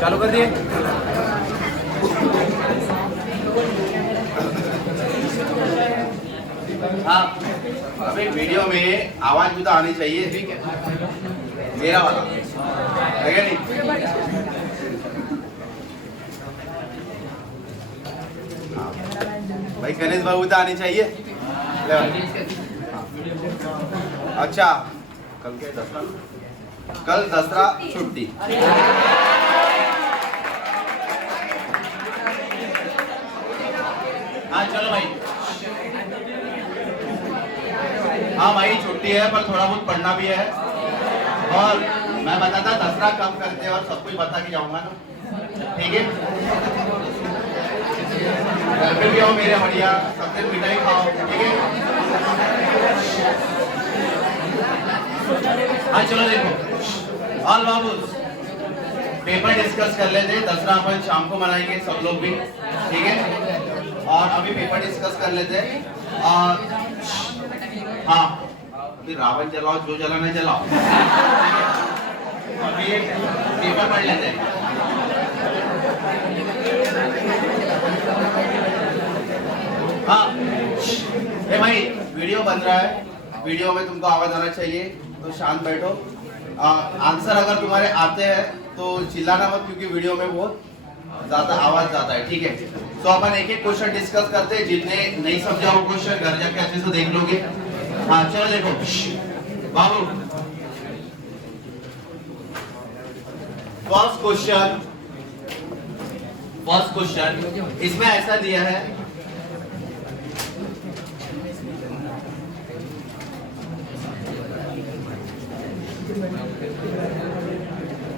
चालू कर दिए। हाँ, अभी वीडियो में आवाज भी तो आनी चाहिए, ठीक है? मेरा वाला है क्या नहीं? हाँ। भाई गणेश बाबू तो आनी चाहिए। अच्छा, कल क्या दसरा? कल दसरा छुट्टी। हाँ चलो भाई। हाँ भाई छुट्टी है पर थोड़ा बहुत पढ़ना भी है। और मैं बताता दसरा कब करते हैं और सब कुछ बता के जाऊंगा ना, ठीक है? घर पे भी आओ मेरे बढ़िया, सबसे मिठाई खाओ, ठीक है? हाँ चलो देखो, ऑल बाबूस पेपर डिस्कस कर लेते। दसरा अपन शाम को मनाएंगे सब लोग भी, ठीक है? और अभी पेपर डिस्कस कर लेते हैं। और हाँ, अभी रावण जलाओ, जो जलाना जलाओ। अभी पेपर पढ़ लेते हैं। हाँ, ए भाई वीडियो बन रहा है, वीडियो में तुमको आवाज आना चाहिए, तो शांत बैठो। आंसर अगर तुम्हारे आते हैं तो चिल्लाना मत, क्योंकि वीडियो में बहुत ज्यादा आवाज जाता है, ठीक है? तो अपन एक एक क्वेश्चन डिस्कस करते हैं। जितने नहीं समझा वो क्वेश्चन घर जाके अच्छे से देख लोगे। हाँ चलो देखो बाबू, फर्स्ट क्वेश्चन इसमें ऐसा दिया है,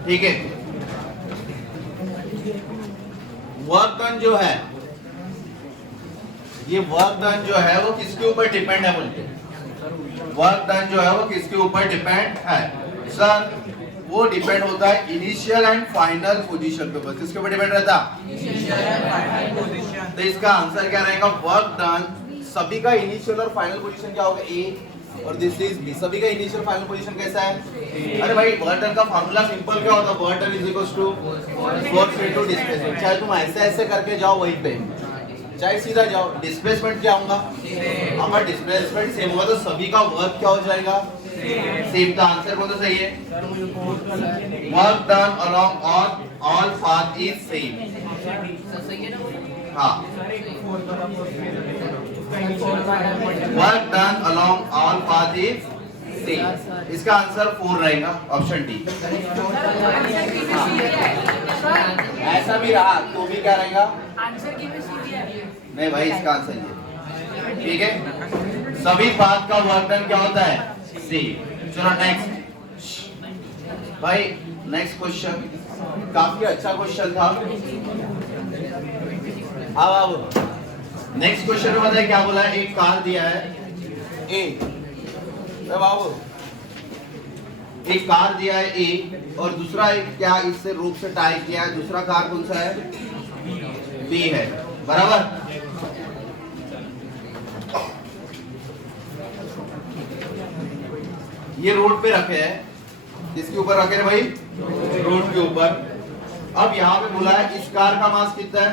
ठीक है? वर्क डन जो है, ये वर्क डन जो है वो किसके ऊपर डिपेंड है बोलते? वर्क डन जो है वो किसके ऊपर डिपेंड है सर? वो डिपेंड होता है इनिशियल एंड फाइनल पोजीशन पे। बस किसके ऊपर डिपेंड रहता? Initial and final position. तो इसका आंसर क्या रहेगा? Work done. सभी का इनिशियल और फाइनल पोजीशन क्या होगा? ए, और दिस इज बी। सभी का इनिशियल फाइनल पोजीशन कैसा है? अरे भाई वर्क डन का फार्मूला सिंपल क्या होता है? Work done is equals to force into displacement. चाहे तुम ऐसे ऐसे करके जाओ वहीं पे, चाहे सीधा जाओ, डिस्प्लेसमेंट क्या होगा? अगर डिस्प्लेसमेंट सेम होगा तो सभी का वर्क क्या हो जाएगा? सेम। तो आंसर कौन सा सही है? Work done along all path is same. हाँ, work done along all path is same. इसका आंसर 4 रहेगा, ऑप्शन डी। ऐसा भी रहा तो भी क्या रहेगा? नहीं भाई, इसका आंसर ये, ठीक है? सभी पाथ का वर्क डन क्या होता है? सेम। चलो नेक्स्ट भाई, नेक्स्ट क्वेश्चन काफी अच्छा क्वेश्चन था। अब नेक्स्ट क्वेश्चन में बताइए क्या बोला है? एक कार दिया है ए, बाबू एक कार दिया है ए, और दूसरा एक क्या इससे रूप से टाई किया है। दूसरा कार कौन सा है? बी है, बराबर? ये रोड पे रखे हैं। किसके ऊपर रखे हैं भाई? रोड के ऊपर। अब यहाँ पे बोला है इस कार का मास कितना है?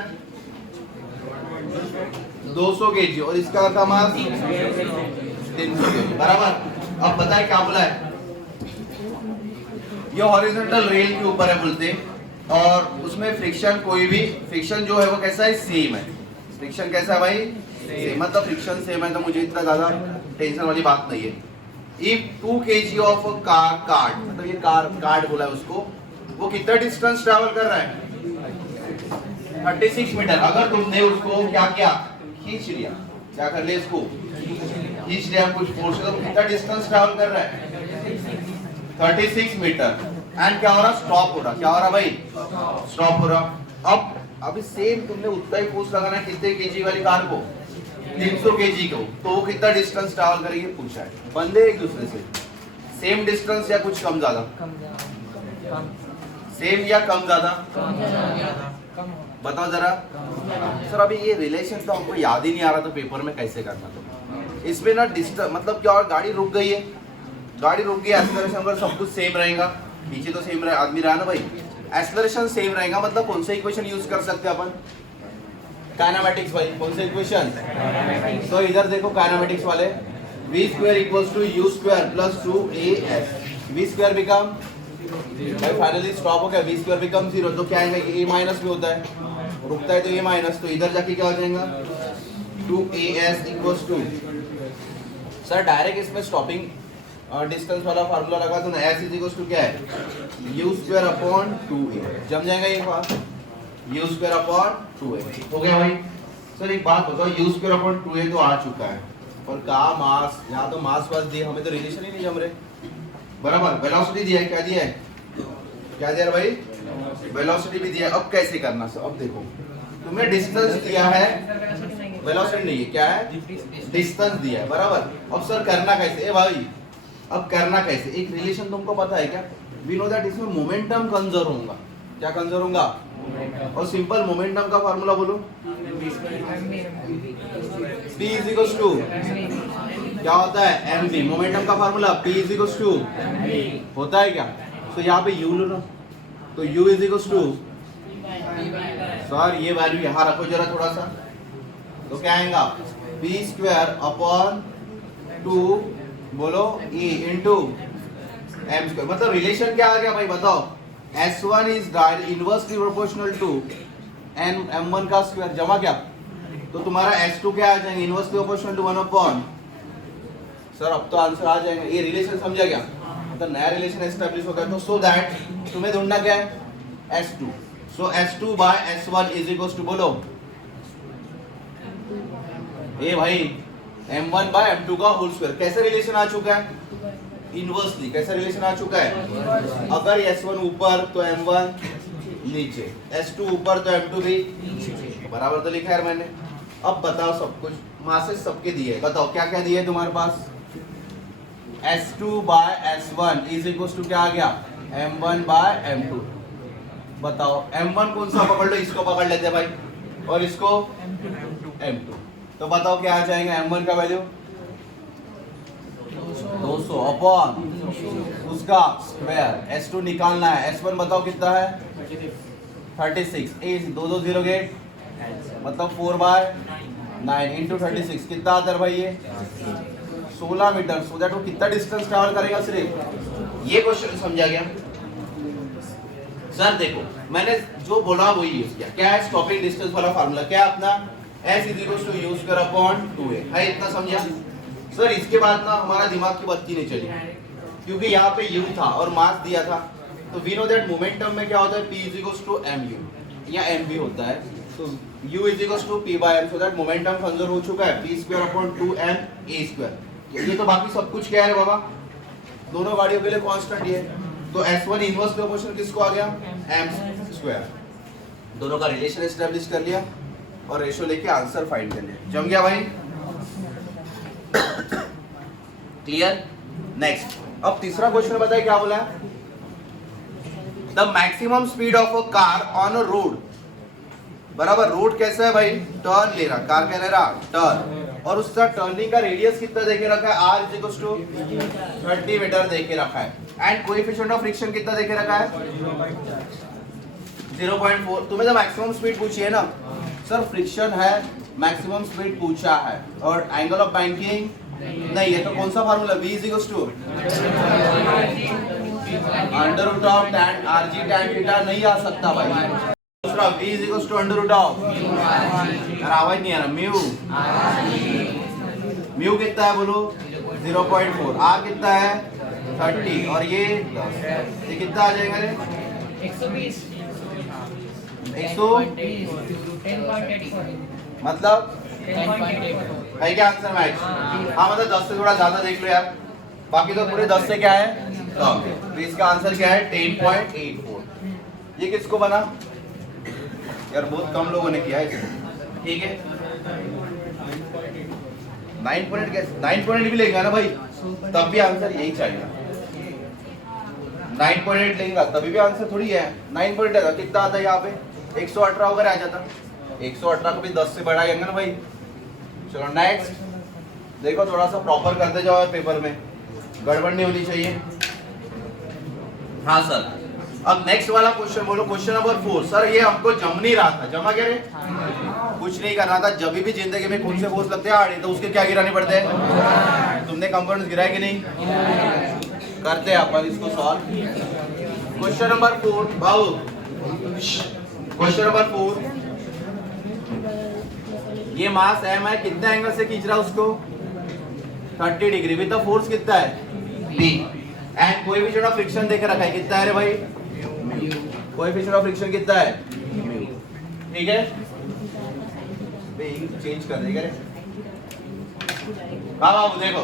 200 केजी, और इस कार का मास 300 केजी, बराबर? अब बताए क्या बोला है? ये हॉरिजॉन्टल रेल के ऊपर है बोलते, और उसमें फ्रिक्शन, कोई भी फ्रिक्शन जो है वो कैसा है? सेम है। फ्रिक्शन कैसा है भाई? सेम। मतलब फ्रिक्शन सेम है तो मुझे इतना ज्यादा टेंशन वाली बात नहीं है। If 2 kg of car card, मतलब ये कार कार्ड बोला है उसको, वो कितना डिस्टेंस ट्रैवल कर रहा है? 36 मीटर। अगर तुमने उसको क्या किया? खींच लिया, क्या कर लिया? इसको खींच लिया कुछ फोर्स से, तो कितना डिस्टेंस ट्रैवल कर रहा है? 36 मीटर। एंड क्या हो रहा? स्टॉप हो रहा। क्या हो रहा भाई? स्टॉप हो रहा। अब अभी सेम तुमने उतना ही फोर्स लगाना है कितने केजी वाली कार को? 300 केजी को, तो वो कितना डिस्टेंस ट्रैवल करेंगे पूछा है। बंदे एक दूसरे से सेम डिस्टेंस या कुछ कम ज्यादा? सेम या कम ज्यादा? बताओ जरा सर। अभी ये रिलेशन तो हमको याद ही नहीं आ रहा, तो पेपर में कैसे करना? तो इसमें ना डिस्टेंस मतलब क्या? और गाड़ी रुक गई है, गाड़ी रुक गई, एक्सेलरेशन पर सब कुछ सेम रहेगा, पीछे तो सेम रहे, आदमी रहा ना भाई, एक्सेलरेशन सेम रहेगा, मतलब कौन सा इक्वेशन यूज कर सकते हैं अपन? काइनेमेटिक्स भाई, कौन सा इक्वेशन? तो इधर देखो काइनेमेटिक्स वाले, v square equals to u square plus 2as, v square become भाई फाइनली स्टॉप हो गया, v स्क्वायर बिकम 0, तो क्या आएगा? a माइनस भी होता है, रुकता है तो a माइनस, तो इधर जाके क्या हो जाएगा? 2as equals to, sir direct इसमें स्टॉपिंग डिस्टेंस वाला फार्मूला लगा तो s इज इक्वल्स टू क्या है? u स्क्वायर अपॉन 2a, जम जाएगा ये बात, u स्क्वायर अपॉन 2a हो गया भाई। सर एक बात बताओ, u स्क्वायर अपॉन 2a तो आ चुका है, और कहा मास, यहाँ तो मास बस दिए, हमें तो रिलेशन ही नहीं जम रहे, बराबर। वेलोसिटी दिया है, क्या दिया है? क्या दिया है भाई? वेलोसिटी भी दिया है। अब कैसे करना सर? अब देखो तुम्हें डिस्टेंस दिया है, वेलोसिटी नहीं है, क्या है? डिस्टेंस दिया है, बराबर। अब सर करना कैसे? ए भाई अब करना कैसे? एक रिलेशन तुमको पता है क्या? वी नो दैट इसमें मोमेंटम कंजर्व होगा। क्या कंजर्व होगा? और सिंपल मोमेंटम का फार्मूला बोलो, p इज इक्वल्स टू क्या होता है? mv। मोमेंटम का formula p is equals to होता है क्या? तो यहाँ पे u लो ना, तो u is equals to, sir ये वैल्यू यहाँ रखो जरा थोड़ा सा, तो क्या आएगा? p स्क्वायर अपॉन 2 बोलो e इंटू m स्क्वायर, मतलब रिलेशन क्या आ गया भाई बताओ? s1 is inversely proportional to m1 का स्क्वायर जमा क्या, तो तुम्हारा s2 क्या आ जाएगा? Inversely proportional to 1 upon, sir अब तो आंसर आ जाएगा। ये रिलेशन समझा क्या? तो नया रिलेशन एस्टैब्लिश हो गया, तो सो दैट तुम्हें ढूंढना क्या है? s2, so s2 by s1 is equals to बोलो ए भाई m1 बाय m2 का होल स्क्वायर। कैसा रिलेशन आ चुका है? इनवर्सली। कैसा रिलेशन आ चुका है? अगर s1 ऊपर तो m1 नीचे, s2 ऊपर तो m2 भी बराबर, तो लिखा है मैंने। अब बताओ सब कुछ मासेस सबके दिए, बताओ क्या क्या दिए तुम्हारे पास? s2 by s1 is equals to क्या आ गया? m1 by m2। बताओ m1 कौन सा पकड़ लो, इसको पकड़ लेते भाई, और इसको m2, तो बताओ क्या आ जाएगा? m1 का वैल्यू 200 अपॉन उसका स्क्वायर, s2 निकालना है, s1 बताओ कितना है? 36, ए 2 2 0 गेट, मतलब 4 बाय 9 इंटू 36 कितना आता है भाई? ये 16 मीटर। सो दैट वो कितना डिस्टेंस ट्रैवल करेगा? सिर्फ ये क्वेश्चन समझा गया? सर देखो मैंने जो बोला वही यूज किया, क्या है? स्टॉपिंग डिस्टेंस वाला फार्मूला, क्या अपना? s is equals to u square upon 2a है, इतना समझा? सर इसके बाद ना हमारा दिमाग की बत्ती नहीं चली, क्योंकि यहाँ पे u था और मास दिया था, तो वी नो दैट मोमेंटम में क्या होता है? p is equals to mu या mv होता है, तो u is equals to p by m, so that momentum conserve हो चुका है, p square upon 2m a square. ये तो बाकी सब कुछ क्या है बाबा? दोनों गाड़ियों के लिए कांस्टेंट ये, तो s1 इनवर्स प्रोपोर्शनल किसको आ गया? m square. दोनों का रिलेशन एस्टैब्लिश कर लिया और रेशियो लेके आंसर फाइंड कर लिया। जम गया भाई? क्लियर? नेक्स्ट, अब तीसरा क्वेश्चन बताइए क्या बोला है? The maximum speed of a car on a road, बराबर। रोड कैसा है भाई? टर्न ले रहा, कार क्या ले रहा? टर्न, और उसका टर्निंग का रेडियस कितना देके रखा है? r is equals to 30 metre देके रखा है, एंड कोएफिशिएंट ऑफ फ्रिक्शन कितना देके रखा है? 0.4। तुम्हें तो मैक्सिमम स्पीड पूछी है ना सर, फ्रिक्शन है, मैक्सिमम स्पीड पूछा है, और एंगल ऑफ बैंकिंग नहीं है, तो कौन सा formula? v is equals to under root of tan rg tan theta नहीं आ सकता भाई। दूसरा v is equals to under root of, आवाज नहीं आ रहा, म्यू कितना है बोलो? 0.4, r कितना है? 30, और ये 10, ये कितना आ जाएगा रे? 120 मतलब है क्या आंसर मैच? हाँ मतलब 10 से थोड़ा ज्यादा देख लो यार, बाकी तो पूरे 10 से क्या है? कम। तो इसका आंसर क्या है? 10.84। ये किसको बना यार? बहुत कम लोगों ने किया है, ठीक है। 9.8 भी लेगा ना भाई, तब भी आंसर यही चाहिए। 9.8 लेगा तभी भी आंसर थोड़ी है 9.8 है, कितना आता है यहाँ पे? 118 वगैरह आ जाता। 118 को भी 10 से बढ़ाएंगे ना भाई। चलो नेक्स्ट देखो, थोड़ा सा प्रॉपर करते जाओ पेपर में, गड़बड़ नहीं होनी चाहिए। हाँ सर, अब नेक्स्ट वाला क्वेश्चन बोलो, क्वेश्चन नंबर 4। सर ये हमको जम नहीं रहा था, जमा क्या रे? कुछ नहीं करना था। जब भी जिंदगी में खुद से फोर्स लगते हैं आड़े, तो उसके क्या गिराने पड़ते हैं? तुमने कंपाउंड गिराए कि नहीं? करते हैं अपन इसको सॉल्व। क्वेश्चन नंबर 4 बाबू, क्वेश्चन नंबर 4, ये मास m है, कितने एंगल से खींच रहा है उसको? 30 डिग्री विद द फोर्स कितना है? B। And coefficient of friction देख रखा है, कितना है रे भाई? कोएफिशिएंट ऑफ फ्रिक्शन कितना है? ठीक है, चेंज कर देगा रे। हाँ बाबू देखो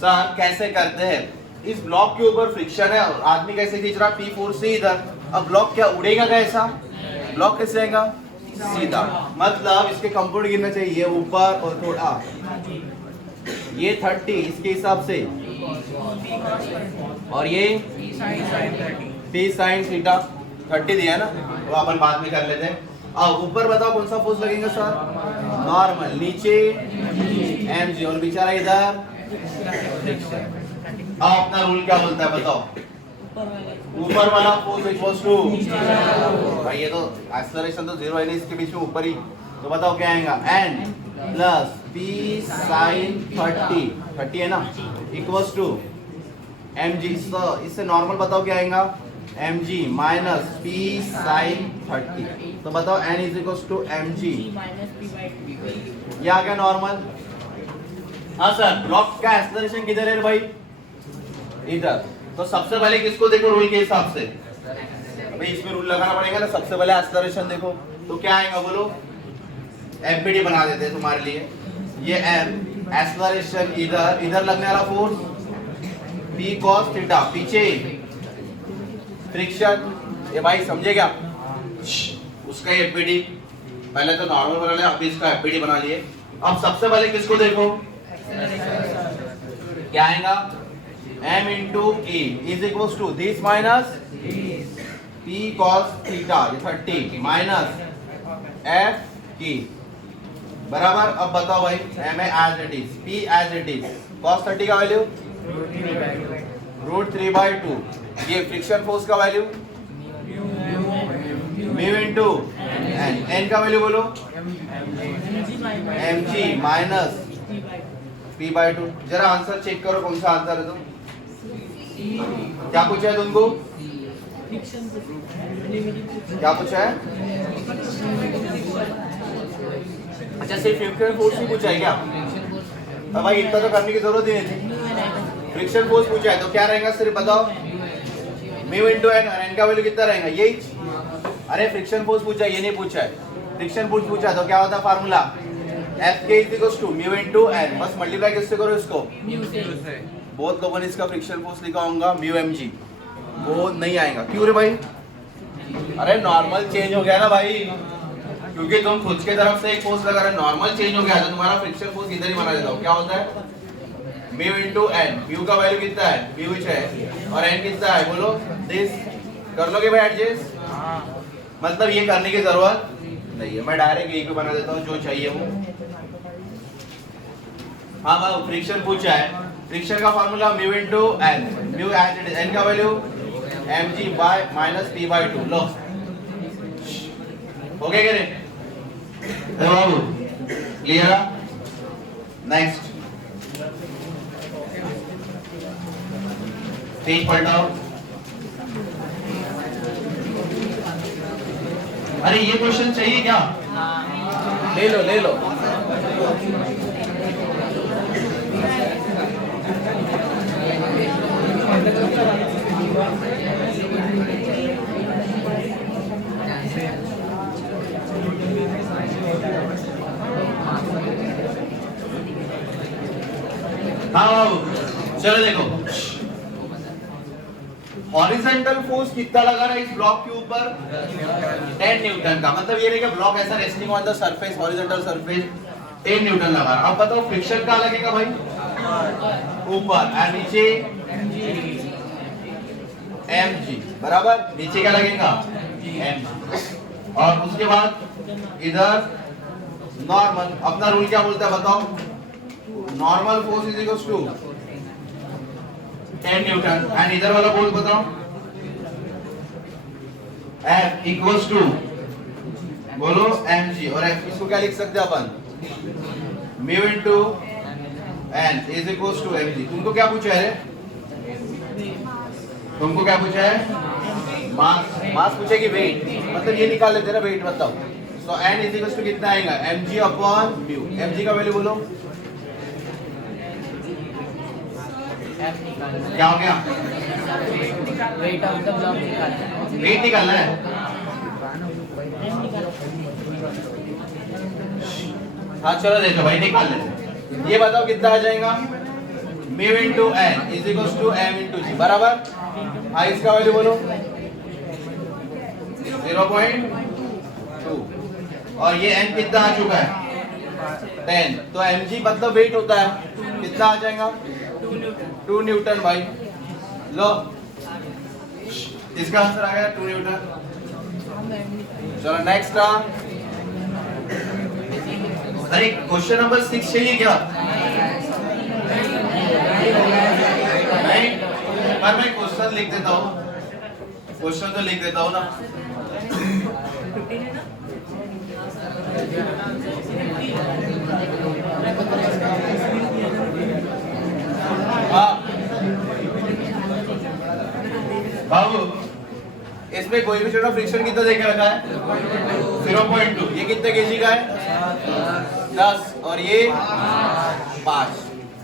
सर कैसे करते हैं। इस ब्लॉक के ऊपर फ्रिक्शन है और आदमी कैसे खींच रहा? P फोर्स से इधर। अब ब्लॉक क्या उड़ेगा कैसा? ब्लॉक कैसे जाएगा? सीधा। मतलब इसके कंपाउंड गिरना चाहिए, ये ऊपर और थोड़ा ये 30 इसके हिसाब से, और ये P sin थीटा 30 दिया ना, तो अपन बाद में कर लेते हैं। अब ऊपर बताओ कौन सा फोर्स लगेगा सर? नॉर्मल। नीचे mg और बेचारा इधर फ्रिक्शन। अब अपना रूल क्या बोलता है बताओ? ऊपर वाला फोर्स इक्वल्स टू, भाई ये तो एक्सेलरेशन तो 0 है ना, इसके बीच में ऊपर ही, तो बताओ क्या आएगा? n प्लस p sin 30 है ना, इक्वल्स टू mg। इससे नॉर्मल बताओ क्या आएगा? mg minus p sin 30। तो बताओ n is equals to mg, ये आ गया नॉर्मल। हाँ सर, ब्लॉक का एक्सेलरेशन किधर है भाई? इधर। तो सबसे पहले किसको देखो रूल के हिसाब से? भाई इसमें रूल लगाना पड़ेगा ना। सबसे पहले एक्सेलरेशन देखो, तो क्या आएगा बोलो? एफबीडी बना देते हैं तुम्हारे लिए। ये m एक्सेलरेशन इधर लगने वाला फोर्स p cos थीटा, पीछे फ्रिक्शन। ये भाई समझे क्या? उसका एफबीडी पहले तो नॉर्मल बना लिया, अभी इसका एफबीडी बना लिए। अब सबसे पहले किसको देखो, क्या आएगा? m into e is equals to this minus p cos theta 30 minus f की बराबर। अब बताओ भाई, m है as it is, p as it is, cos 30 का वैल्यू √3/2, ये फ्रिक्शन फोर्स का वैल्यू mu into n का वैल्यू बोलो mg माइनस p/2। जरा आंसर चेक करो कौन सा आंसर है। तो क्या पूछा है तुमको? क्या पूछा है? अच्छा सिर्फ फ्रिक्शन फोर्स ही पूछा है क्या? अब भाई इतना तो करने की जरूरत ही नहीं थी। फ्रिक्शन फोर्स पूछा है तो क्या रहेगा सिर्फ बताओ? म्यू इनटू एन, और एन का वैल्यू कितना रहेगा? यही। अरे फ्रिक्शन फोर्स पूछा है, ये नहीं पूछा है। फ्रिक्शन फोर्स पूछा है तो क्या होता है formula? F K equals to mu into N. बस मल्टीप्लाई किससे करो इसको? बहुत लोगों ने इसका फ्रिक्शन फोर्स लिखा होगा म्यू mg, वो नहीं आएगा। क्यों रे भाई? अरे नॉर्मल चेंज हो गया ना भाई, क्योंकि तुम खुद के तरफ से एक फोर्स लगा रहे, नॉर्मल चेंज हो गया तो तुम्हारा फ्रिक्शन फोर्स इधर ही बना देता हूं। क्या होता है? Mu into N. म्यू का वैल्यू कितना है? म्यू है, और एन कितना है बोलो? दिस। कर लोगे भाई एडजस्ट? मतलब ये करने की जरूरत नहीं है, मैं डायरेक्ट यही पे बना देता हूँ जो चाहिए वो। हाँ भाई फ्रिक्शन पूछा है, फ्रिक्शन का formula mu into N, mu as it is, N का value mg by minus p/2। लो हो गया क्या रे? बाबू क्लियर? नेक्स्ट पेज पलटाओ। अरे ये क्वेश्चन चाहिए क्या? ले लो ले लो। हाँ चलो देखो, हॉरिजॉन्टल फोर्स कितना लगा रहा है इस ब्लॉक के ऊपर? 10 न्यूटन का। मतलब ये रहेगा ब्लॉक ऐसा resting on the surface, horizontal surface, 10 Newton लगा। अब बताओ फ्रिक्शन कहाँ लगेगा भाई? ऊपर, और नीचे mg बराबर। नीचे क्या लगेगा? mg। और उसके बाद इधर नॉर्मल। अपना रूल क्या बोलता है बताओ? Normal force is equals to 10 newton, and इधर वाला बोल बताओ F इक्वल्स टू बोलो mg और F इसको क्या लिख सकते हैं अपन mu into n is equals to mg। तुमको क्या पूछा है? तुमको क्या पूछा है? मास। मास पूछेगी वेट, मतलब ये निकाल लेते ना वेट, बताओ। सो n इज इक्वल्स टू कितना आएगा mg अपॉन म्यू। mg का वैल्यू बोलो क्या हो गया? वेट ऑफ द ब्लॉक निकालना है। वेट निकालना है। हाँ चलो देखो भाई निकाल लेते। ये बताओ कितना आ जाएगा? Mu into n is equals to m into g बराबर। हाँ इसका वैल्यू बोलो 0.2 और ये n कितना आ चुका है 10। तो mg मतलब वेट होता है, कितना आ जाएगा 2 न्यूटन भाई। लो इसका आंसर आ गया 2 न्यूटन। चलो नेक्स्ट आ। अरे क्वेश्चन नंबर 6 चाहिए क्या? नहीं, पर मैं क्वेश्चन लिख देता हूँ, क्वेश्चन तो लिख देता हूँ ना। हाँ बाबू इसमें कोई भी छोटा फ्रिक्शन कितना देके रखा है 0.2। ये कितने केजी का है 10 और ये 5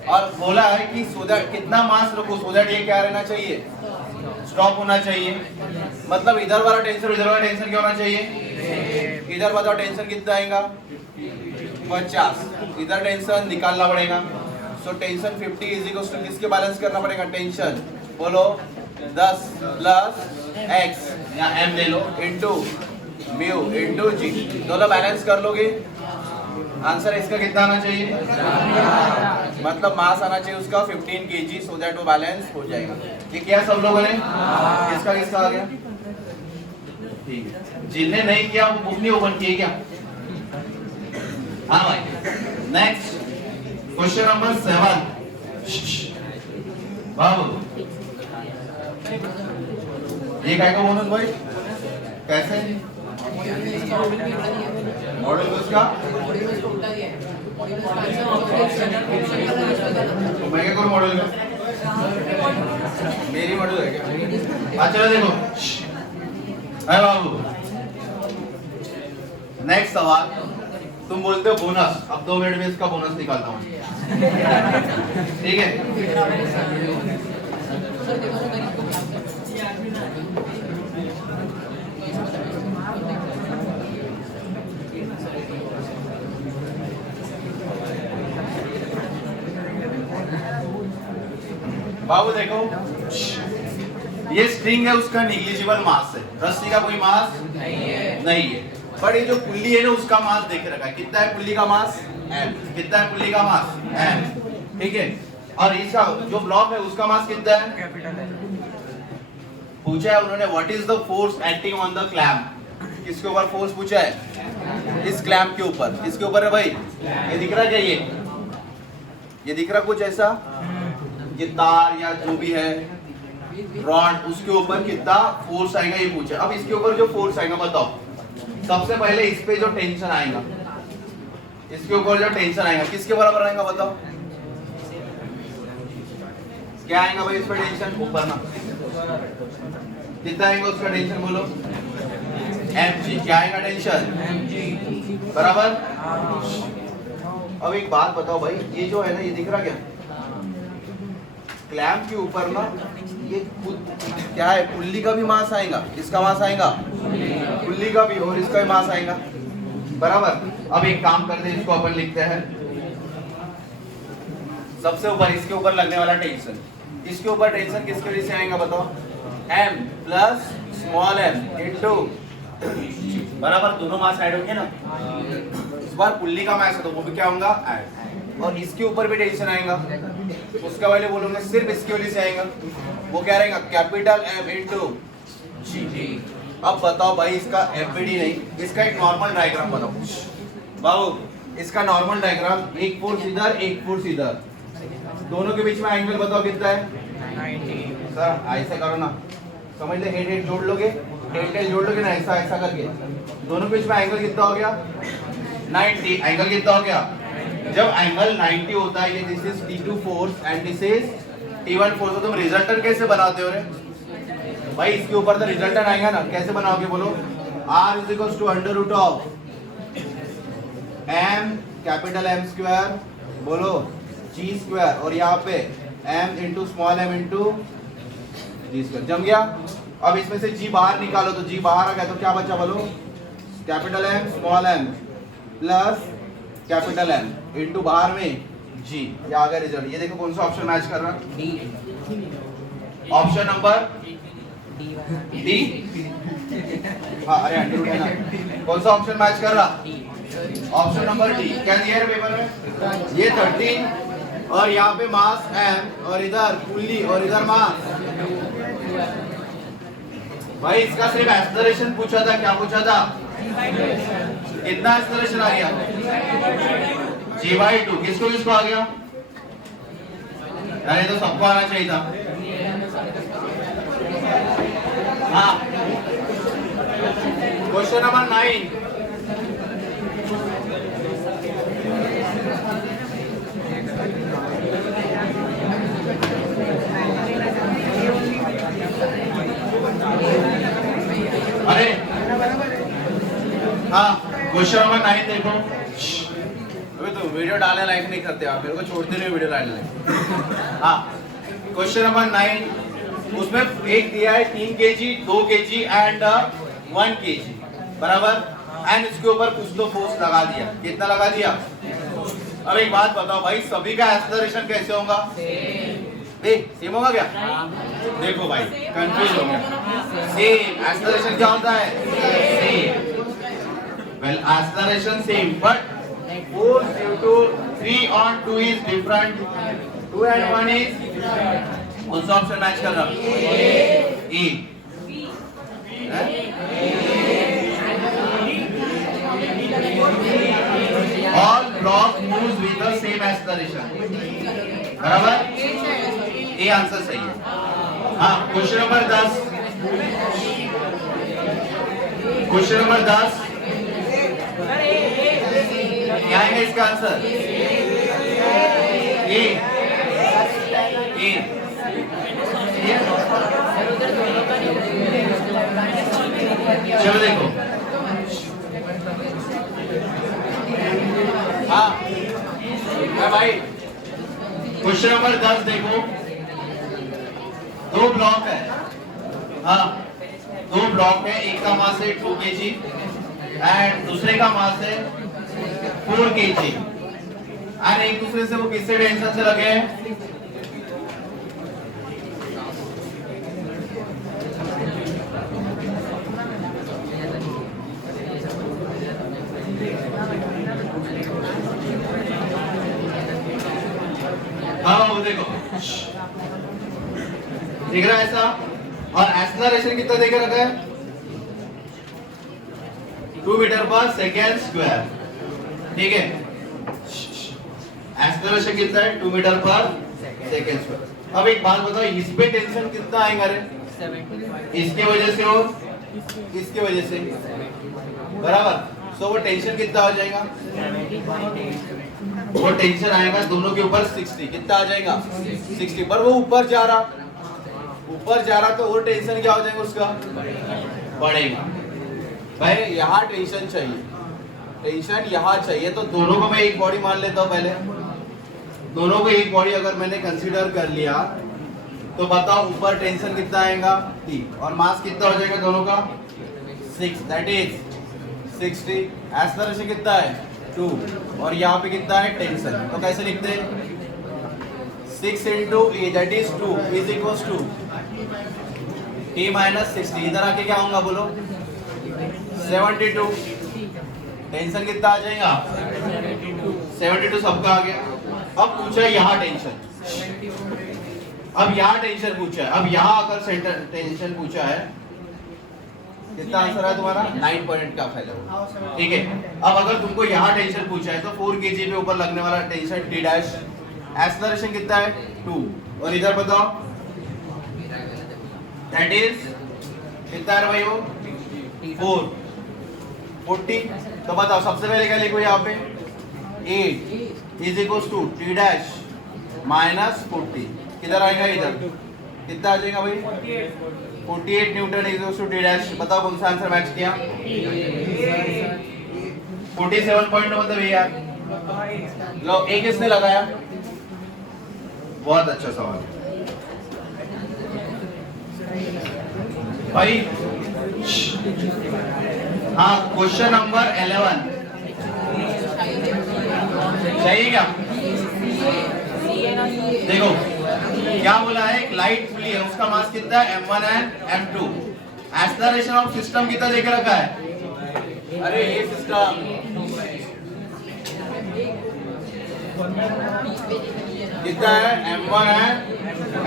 और बोला है कि सो दैट कितना मास रखो सो दैट ये क्या रहना चाहिए स्टॉप होना चाहिए। मतलब इधर वाला टेंशन इधर वाला टेंशन क्या होना चाहिए? इधर बताओ टेंशन कितना आएगा 50, इधर टेंशन निकालना पड़ेगा। So tension 50 is equal to किसके बैलेंस करना पड़ेगा? टेंशन बोलो 10 प्लस x या m ले लो इनटू म्यू इनटू g, दोनों बैलेंस कर लोगे। आंसर इसका कितना आना चाहिए? मतलब मास आना चाहिए उसका 15 kg सो दैट वो बैलेंस हो जाएगा। ये क्या सब लोगों ने? किसका किसका आ गया? ठीक है, जिन्हें नहीं किया वो बुक नहीं ओपन किए क्या? हाँ भाई नेक्स्ट क्वेश्चन नंबर 7 बाबू ये क्या का बोनस भाई कैसे मॉडल उसका तो मैं क्या करूं मॉडल का? मेरी मॉडल है क्या? अच्छा देखो है बाबू नेक्स्ट सवाल। तुम बोलते हो बोनस, अब 2 मिनट में इसका बोनस निकालता हूँ ठीक है। बाबू देखो ये स्ट्रिंग है उसका निग्लिजिबल मास है, रस्सी का कोई मास नहीं है। पर ये जो पुल्ली है ना उसका मास देख रखा है। कितना है पुल्ली का मास m। कितना है पुल्ली का मास m, ठीक है। और इसका जो ब्लॉक है उसका मास कितना है? पूछा है उन्होंने what is the force acting on the clamp. किसके ऊपर फोर्स पूछा है? इस क्लैंप के ऊपर। किसके ऊपर है भाई? ये दिख रहा है क्या? ये दिख रहा कुछ ऐसा? ये तार या जो भी है रॉड उसके ऊपर कितना फोर्स आएगा ये पूछा। अब इसके ऊपर जो फोर्स आएगा बताओ। सबसे पहले इस पे जो टेंशन आएगा, इसके ऊपर जो टेंशन आएगा किसके बराबर आएगा बताओ? क्या आएगा भाई इस पे टेंशन? ऊपर ना कितना आएगा उसका टेंशन बोलो? mg। क्या आएगा टेंशन बराबर? अब एक बात बताओ भाई, ये जो है ना ये दिख रहा क्या क्लैंप के ऊपर ना ये क्या है? पुल्ली का भी मास आएगा, इसका मास आएगा पुल्ली का भी और इसका भी मास आएगा बराबर। अब एक काम करते हैं इसको अपन लिखते हैं सबसे ऊपर इसके ऊपर लगने वाला टेंशन। इसके ऊपर टेंशन किसके वजह से आएगा बताओ? m plus small m into बराबर दोनों मास ऐड होंगे ना। इस बार पुल्ली का मास है तो वो भी क्या होगा ऐड। और इसके ऊपर भी टेंशन आएगा उसका वैल्यू बोलूंगा सिर्फ इसकी वजह से आएगा। वो क्या रहेगा? कैपिटल M इनटू जी। अब बताओ भाई इसका एफबीडी नहीं, इसका एक नॉर्मल डायग्राम बनाओ बाबू। इसका नॉर्मल डायग्राम एक फोर्स इधर एक फोर्स इधर, दोनों के बीच में एंगल बताओ कितना है? 90। सर ऐसे करो ना, समझ ले हेड हेड जोड़ लोगे टेल जोड़ लोगे ना ऐसा ऐसा करके, दोनों बीच में एंगल कितना हो गया 90। एंगल कितना हो गया? जब एंगल 90 होता है, ये this is T2 force and this is T1 force, तो तुम रिजल्टेंट कैसे बनाते हो रे भाई? इसके ऊपर तो रिजल्टेंट आएगा ना, कैसे बनाओगे बोलो? R is equals to under root of m capital M square बोलो G स्क्वायर, और यहाँ पे m into small m into G square. जम गया? अब इसमें से G बाहर निकालो, तो G बाहर आ गया, तो क्या बचा बोलो? Capital M small m plus capital M into बाहर में G। ये आ गया रिजल्ट। ये देखो कौन सा ऑप्शन मैच कर रहा है? D. Option number D. D. हाँ अरे अंडर रूट है ना। कौन सा ऑप्शन मैच कर रहा? डी। Option number D. क्या दिया है पेपर में? ये 13 और यहाँ पे मास m और इधर पुल्ली और इधर मास। भाई इसका सिर्फ एक्सेलरेशन पूछा था, क्या पूछा था? कितना एक्सेलरेशन आ गया? g/2। किसको किसको आ गया? अरे तो सबको आना चाहिए था। हाँ क्वेश्चन नंबर 9। अरे हाँ क्वेश्चन नंबर 9 देखो। अभी तो वीडियो डालने लायक नहीं करते आप, मेरे को छोड़ते नहीं वीडियो डालने लायक। हाँ क्वेश्चन नंबर 9, उसमें एक दिया है 3 kg 2 kg एंड 1 kg बराबर, एंड इसके ऊपर कुछ तो फोर्स लगा दिया। कितना लगा दिया? अब एक बात बताओ भाई, सभी का एक्सेलरेशन कैसे होगा? सेम होगा क्या? देखो भाई कंफ्यूज हो गया। सेम एक्सेलरेशन क्या होता है? Same. Well acceleration same but force due to 3 on 2 is different. 2 and 1 is कौन सा ऑप्शन मैच कर रहा? ए। All block moves with the same acceleration. बराबर? ए आंसर सही है। हाँ क्वेश्चन नंबर 10। क्वेश्चन नंबर 10 क्या है इसका आंसर? ए। ए। चलो देखो। हाँ भाई क्वेश्चन नंबर 10 देखो। 2 ब्लॉक है। हाँ 2 ब्लॉक है, एक का मास है 2 kg एंड दूसरे का मास है 4 kg, और एक दूसरे से वो किससे टेंशन से लगे हैं? हाँ वो देखो दिख रहा है ऐसा, और एक्सेलरेशन कितना देके रखा है? 2 मीटर पर सेकेंड स्क्वायर। ठीक है, एक्सेलरेशन कितना है? 2 मीटर पर सेकेंड स्क्वायर। अब एक बात बताओ, इस पे टेंशन कितना आएगा रे? 75। इसके वजह से और इसके वजह से बराबर, सो वो टेंशन कितना हो जाएगा? 70.8। वो टेंशन आएगा दोनों के ऊपर 60। कितना आ जाएगा? 60। पर वो ऊपर जा रहा तो और टेंशन क्या हो जाएगा उसका? बढ़ेगा। भाई यहाँ टेंशन चाहिए, टेंशन यहाँ चाहिए, तो दोनों को मैं एक बॉडी मान लेता हूँ। पहले दोनों को एक बॉडी अगर मैंने कंसीडर कर लिया तो बताओ ऊपर टेंशन कितना आएगा? T, और मास कितना हो जाएगा दोनों का? 6, दैट इज 60। एक्सेलरेशन कितना है? 2, और यहाँ पे कितना है? टेंशन। तो कैसे लिखते हैं? 6 into E that is 2 is equals to T minus 60। इधर आके क्या होगा बोलो? 72। टेंशन कितना आ जाएगा? 72 सबका आ गया। अब पूछा है यहाँ टेंशन, अब यहाँ टेंशन पूछा है, अब यहाँ अगर सेंटर टेंशन पूछा है, कितना आंसर है तुम्हारा? 9 पॉइंट का फायदा। ठीक है, अब अगर तुमको यहाँ टेंशन पूछा है तो 4 kg पे ऊपर लगने वाला टेंशन T डैश, एक्सेलरेशन कितना है? 2, और इधर बताओ दैट इज कितना है भाई? वो 4 40। तो बताओ सबसे पहले क्या लिखो यहाँ पे 8 is equal to T dash minus 40। किधर आएगा इधर कितना आ जाएगा भाई 48 newton is equal to T dash. बताओ कौन सा आंसर मैच किया 47 पॉइंट मतलब ये यार। लो एक किसने लगाया बहुत अच्छा सवाल भाई। हाँ क्वेश्चन नंबर 11 चाहिए क्या देखो क्या बोला है एक लाइट खुली है उसका मास कितना है m1 and m2। Acceleration of system कितना देके रखा है अरे ये सिस्टम कितना है m1 एंड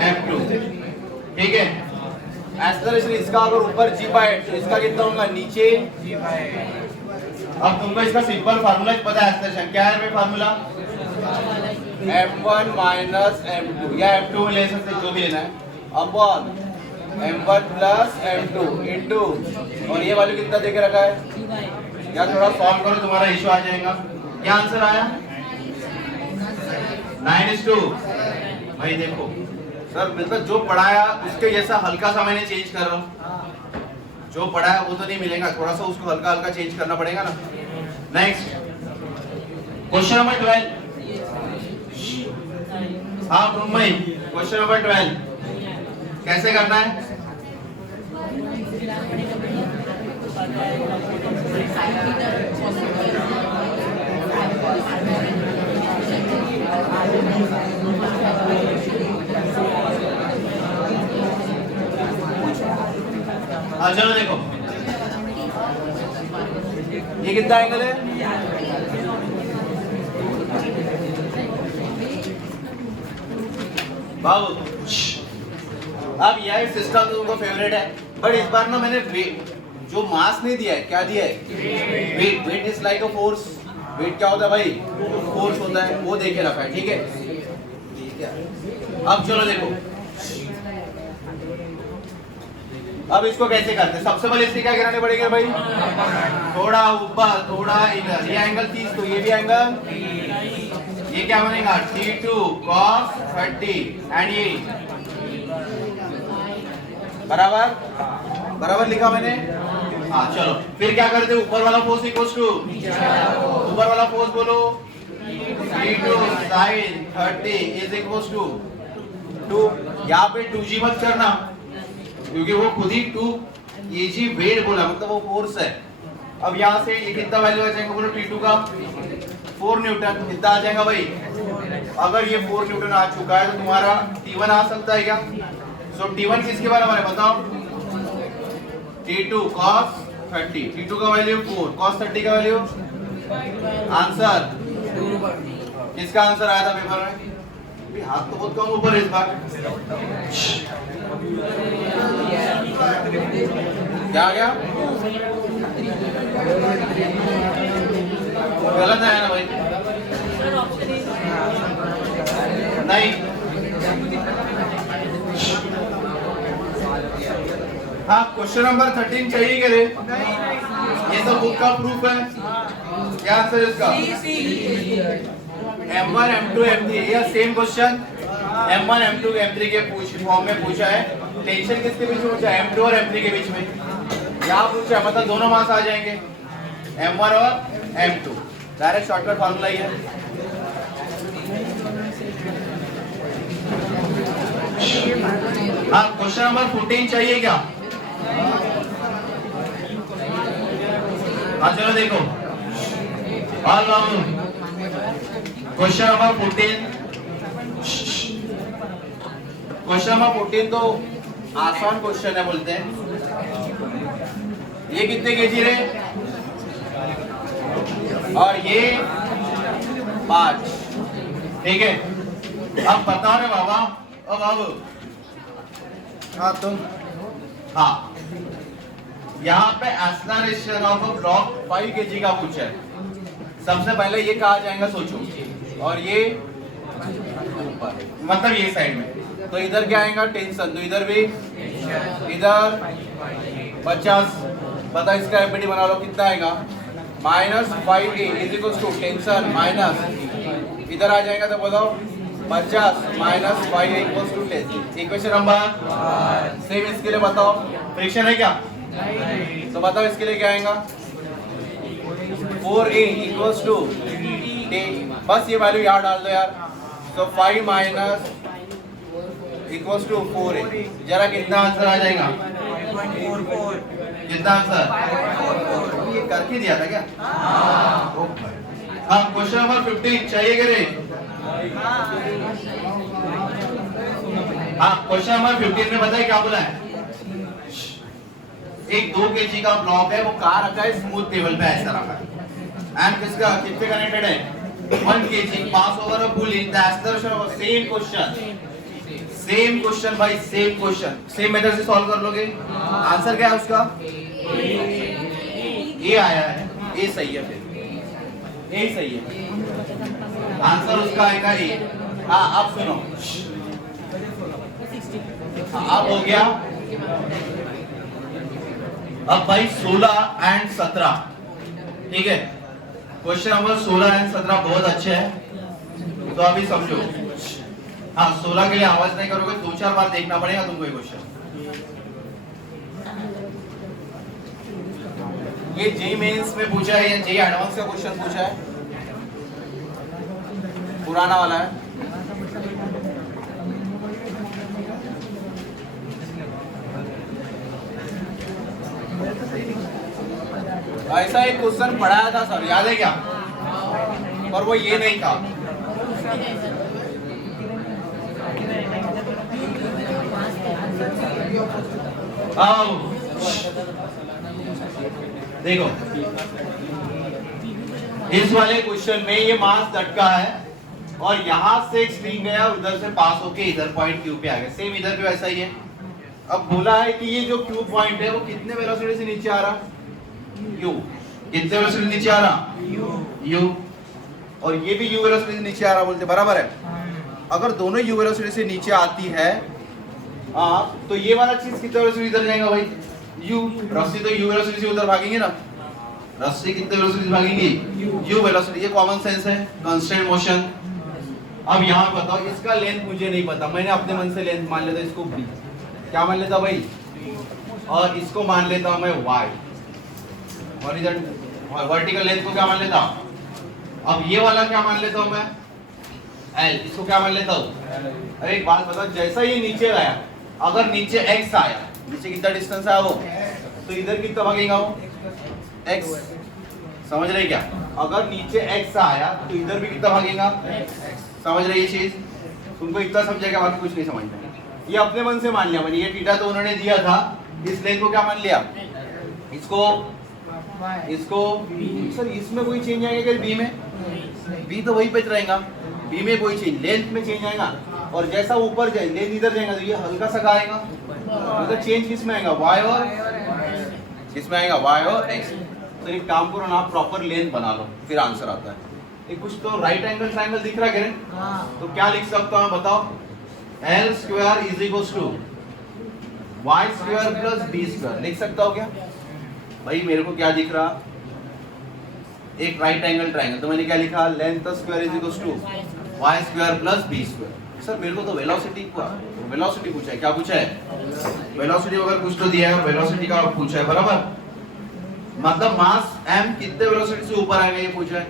m2 ठीक है। एक्सेलरेशन इसका अगर ऊपर g बाय 8 तो इसका कितना होगा नीचे g बाय 8। अब तुमको इसका सिंपल फार्मूला पता है एक्सेलरेशन क्या है भाई फार्मूला m1 माइनस m2 या m2 ले सकते जो भी लेना है upon m1 plus m2 into और ये वैल्यू कितना देके रखा है या थोड़ा सॉल्व करो तुम्हारा इशू आ जाएगा। क्या आंसर आया 9:2। भाई देखो सर मतलब जो पढ़ाया उसके जैसा हल्का सा मैंने चेंज कर रहा हूँ जो पढ़ाया वो तो नहीं मिलेगा थोड़ा सा उसको हल्का हल्का चेंज करना पड़ेगा ना। Next question number 12। हाँ भाई क्वेश्चन नंबर 12 कैसे करना है हाँ चलो देखो ये कितना एंगल है बाबू। अब यह सिस्टम तो तुमको फेवरेट है बट इस बार ना मैंने जो मास नहीं दिया है क्या दिया है weight. Weight is like a force. Weight क्या होता है भाई फोर्स होता है वो देके रखा है ठीक है। अब चलो देखो अब इसको कैसे करते हैं सबसे पहले इसके क्या गिराने पड़ेंगे भाई थोड़ा ऊपर थोड़ा इधर। ये एंगल 30 तो ये भी एंगल ये क्या बनेगा T2 cos 30 एंड ये बराबर बराबर लिखा मैंने। हाँ चलो फिर क्या करते ऊपर वाला फोर्स इक्वल्स टू ऊपर वाला फोर्स बोलो T2 sin 30 is equals to 2। यहाँ पे 2g मत करना क्योंकि वो खुद ही 2 वेट बोला मतलब वो फोर्स है। अब यहाँ से ये कितना वैल्यू आ जाएगा बोलो T2 का 4 न्यूटन कितना आ जाएगा भाई। अगर ये 4 न्यूटन आ चुका है तो तुम्हारा T1 आ सकता है क्या। सो T1 किसके बराबर है बताओ T2 cos 30 T2 का वैल्यू 4 cos 30 का वैल्यू आंसर किसका आंसर आया था पेपर में हाथ तो बहुत कम ऊपर इस बार क्या आ गया गलत आया ना भाई नहीं। हाँ क्वेश्चन नंबर 13 चाहिए क्या रे ये तो बुक का प्रूफ है। क्या आंसर इसका M1 M2 M3 ये same question M1 M2 M3 के फॉर्म में पूछा है। टेंशन किसके बीच में पूछा है M2 और M3 के बीच में यहाँ पूछा है मतलब दोनों मास आ जाएंगे M1 और M2 डायरेक्ट शॉर्टकट फार्मूला ही है। हाँ क्वेश्चन नंबर 14 चाहिए क्या हाँ चलो देखो क्वेश्चन नंबर 14 क्वेश्चन नंबर 14 तो आसान क्वेश्चन है बोलते हैं। ये कितने केजी रे और ये 5 ठीक है। अब बता रहे बाबा ओ बाबू हाँ तुम हाँ यहाँ पे acceleration of a block 5 kg का पूछा है। सबसे पहले ये कहा जाएगा सोचो और ये ऊपर मतलब ये साइड में तो इधर क्या आएगा टेंशन तो इधर भी इधर 50 बता इसका एफबीटी बना लो, कितना आएगा -5a is equal to tension minus इधर आ जाएगा तो बोलो 50 -5a equal to 10। Equation number same इसके लिए बताओ, फ्रिक्शन है क्या? तो बताओ इसके लिए क्या आएगा 4a इक्वल टू बस ये वैल्यू याद डाल दो यार। तो 5 माइनस इक्वल टू 4a, जरा कितना आंसर आ जाएगा? कितना आंसर? ये करके दिया था क्या? हाँ क्वेश्चन नंबर 15 चाहिए क्या रे? हाँ क्वेश्चन नंबर 15 में बताइए क्या बोला है? एक 2 kg का ब्लॉक है, वो कार रखा है स्मूथ टेबल पे ऐसा रखा है एंड किसका कितने कनेक्टेड है 1 kg pass over a pull in the acceleration of same question भाई, सेम क्वेश्चन सेम मेथड से सॉल्व कर लोगे। आंसर क्या है उसका? ए आया है, ए सही है, फिर ए सही है, आंसर उसका आएगा ए। हाँ अब सुनो, अब हो गया। अब भाई 16 एंड 17 ठीक है, क्वेश्चन नंबर 16 एंड 17 बहुत अच्छे हैं, तो अभी समझो। हाँ 16 के लिए आवाज नहीं करोगे, 2-4 बार देखना पड़ेगा तुमको ये क्वेश्चन। ये जे मेंस में पूछा है या जे एडवांस का क्वेश्चन पूछा है? पुराना वाला है। ऐसा एक क्वेश्चन पढ़ाया था सर, याद है क्या? पर वो ये नहीं था। आओ देखो, इस वाले क्वेश्चन में ये मास लटका है और यहां से एक स्ट्रिंग गया, उधर से पास होके इधर पॉइंट क्यू पे आ गया। सेम इधर भी वैसा ही है। अब बोला है कि ये जो क्यू पॉइंट है वो कितने वेलोसिटी से नीचे आ रहा? यू। कितने वेलोसिटी नीचे आ रहा? यू। और ये भी यू वेलोसिटी से नीचे आ रहा, बोलते बराबर है। अगर दोनों यू वेलोसिटी से नीचे आती है तो ये वाला चीज कितने वेलोसिटी इधर जाएगा भाई? यू। रस्सी तो यू वेलोसिटी से उधर भागेंगे ना, रस्सी कितने वेलोसिटी से भागेंगी? U velocity. ये कॉमन सेंस है, कांस्टेंट मोशन। अब यहाँ बताओ, इसका लेंथ मुझे नहीं पता, मैंने अपने मन से लेंथ मान लेता, इसको b क्या मान लेता भाई, और इसको मान लेता हूं मैं y, हॉरिजॉन्टल वर्टिकल लेंथ को क्या मान लेता? अब ये वाला क्या मान लेता हूं मैं? l। इसको क्या मान लेता हूं? अरे एक बात बताओ, जैसा ये नीचे आया, अगर नीचे x आया, नीचे कितना डिस्टेंस आया वो, तो इधर कितना भागेगा वो? x। समझ रहे क्या? अगर नीचे x आया तो इधर भी कितना भागेगा? समझ रही ये चीज? तुमको इतना समझेगा, बाकी कुछ नहीं समझना। ये अपने मन से मान लिया मैंने, ये थीटा तो उन्होंने दिया था, इस लेंथ को क्या मान लिया? इसको सर इसमें कोई चेंज आएगा क्या बी में? बी तो वही पे रहेगा, बी में कोई चेंज, लेंथ में चेंज आएगा। और जैसा ऊपर जाए लेंथ इधर जाएगा तो ये हल्का सा आएगा, मतलब चेंज किस में आएगा? y और किस में आएगा? y और x। तो एक काम करो ना, आप प्रॉपर लेंथ बना लो, फिर आंसर आता है। एक कुछ तो राइट एंगल ट्रायंगल दिख रहा है क्या? तो क्या लिख सकता हूं बताओ? l square is equal to y square plus b square लिख सकता हो क्या भाई? मेरे को क्या दिख रहा? एक राइट एंगल ट्रायंगल, तो मैंने क्या लिखा? Length square is equal to y square plus b square. Sir मेरे को तो वेलोसिटी पूछा है, क्या पूछा है? वेलोसिटी वगैरह कुछ तो दिया है, वेलोसिटी का पूछा है, बराबर। मतलब मास m कितने वेलोसिटी से ऊपर आएगा ये पूछा है।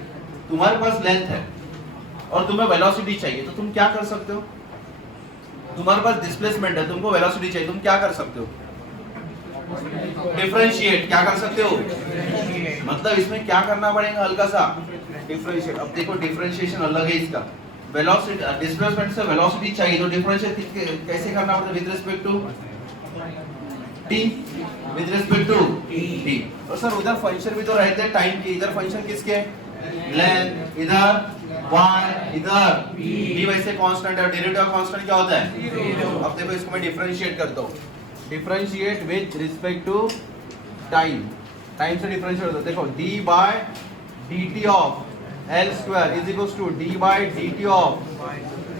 तुम्हारे पास लेंथ है और तुम्हें वेलोसिटी चाहिए, तो तुम क्या कर सकते हो? तुम्हारे पास डिस्प्लेसमेंट है, तुमको वेलोसिटी चाहिए, तुम क्या कर सकते हो? डिफरेंशिएट। क्या कर सकते हो? मतलब इसमें क्या करना पड़ेगा? हल्का सा डिफरेंशिएट। अब देखो डिफरेंशिएशन अलग है इसका, वेलोसिटी डिस्प्लेसमेंट से वेलोसिटी चाहिए, तो डिफरेंशिएट कैसे करना पड़ता है? With respect to t, with respect to t। और सर उधर फंक्शन भी तो रहते हैं टाइम के, इधर फंक्शन किसके? लेंथ, इधर y, इधर b वैसे कांस्टेंट है, डेरिवेटिव का कांस्टेंट क्या होता है? अब देखो इसको मैं डिफरेंशिएट करता हूँ, differentiate with respect to time, time से डिफरेंशिएट होता है। देखो d by dt of l square is equal to d by dt of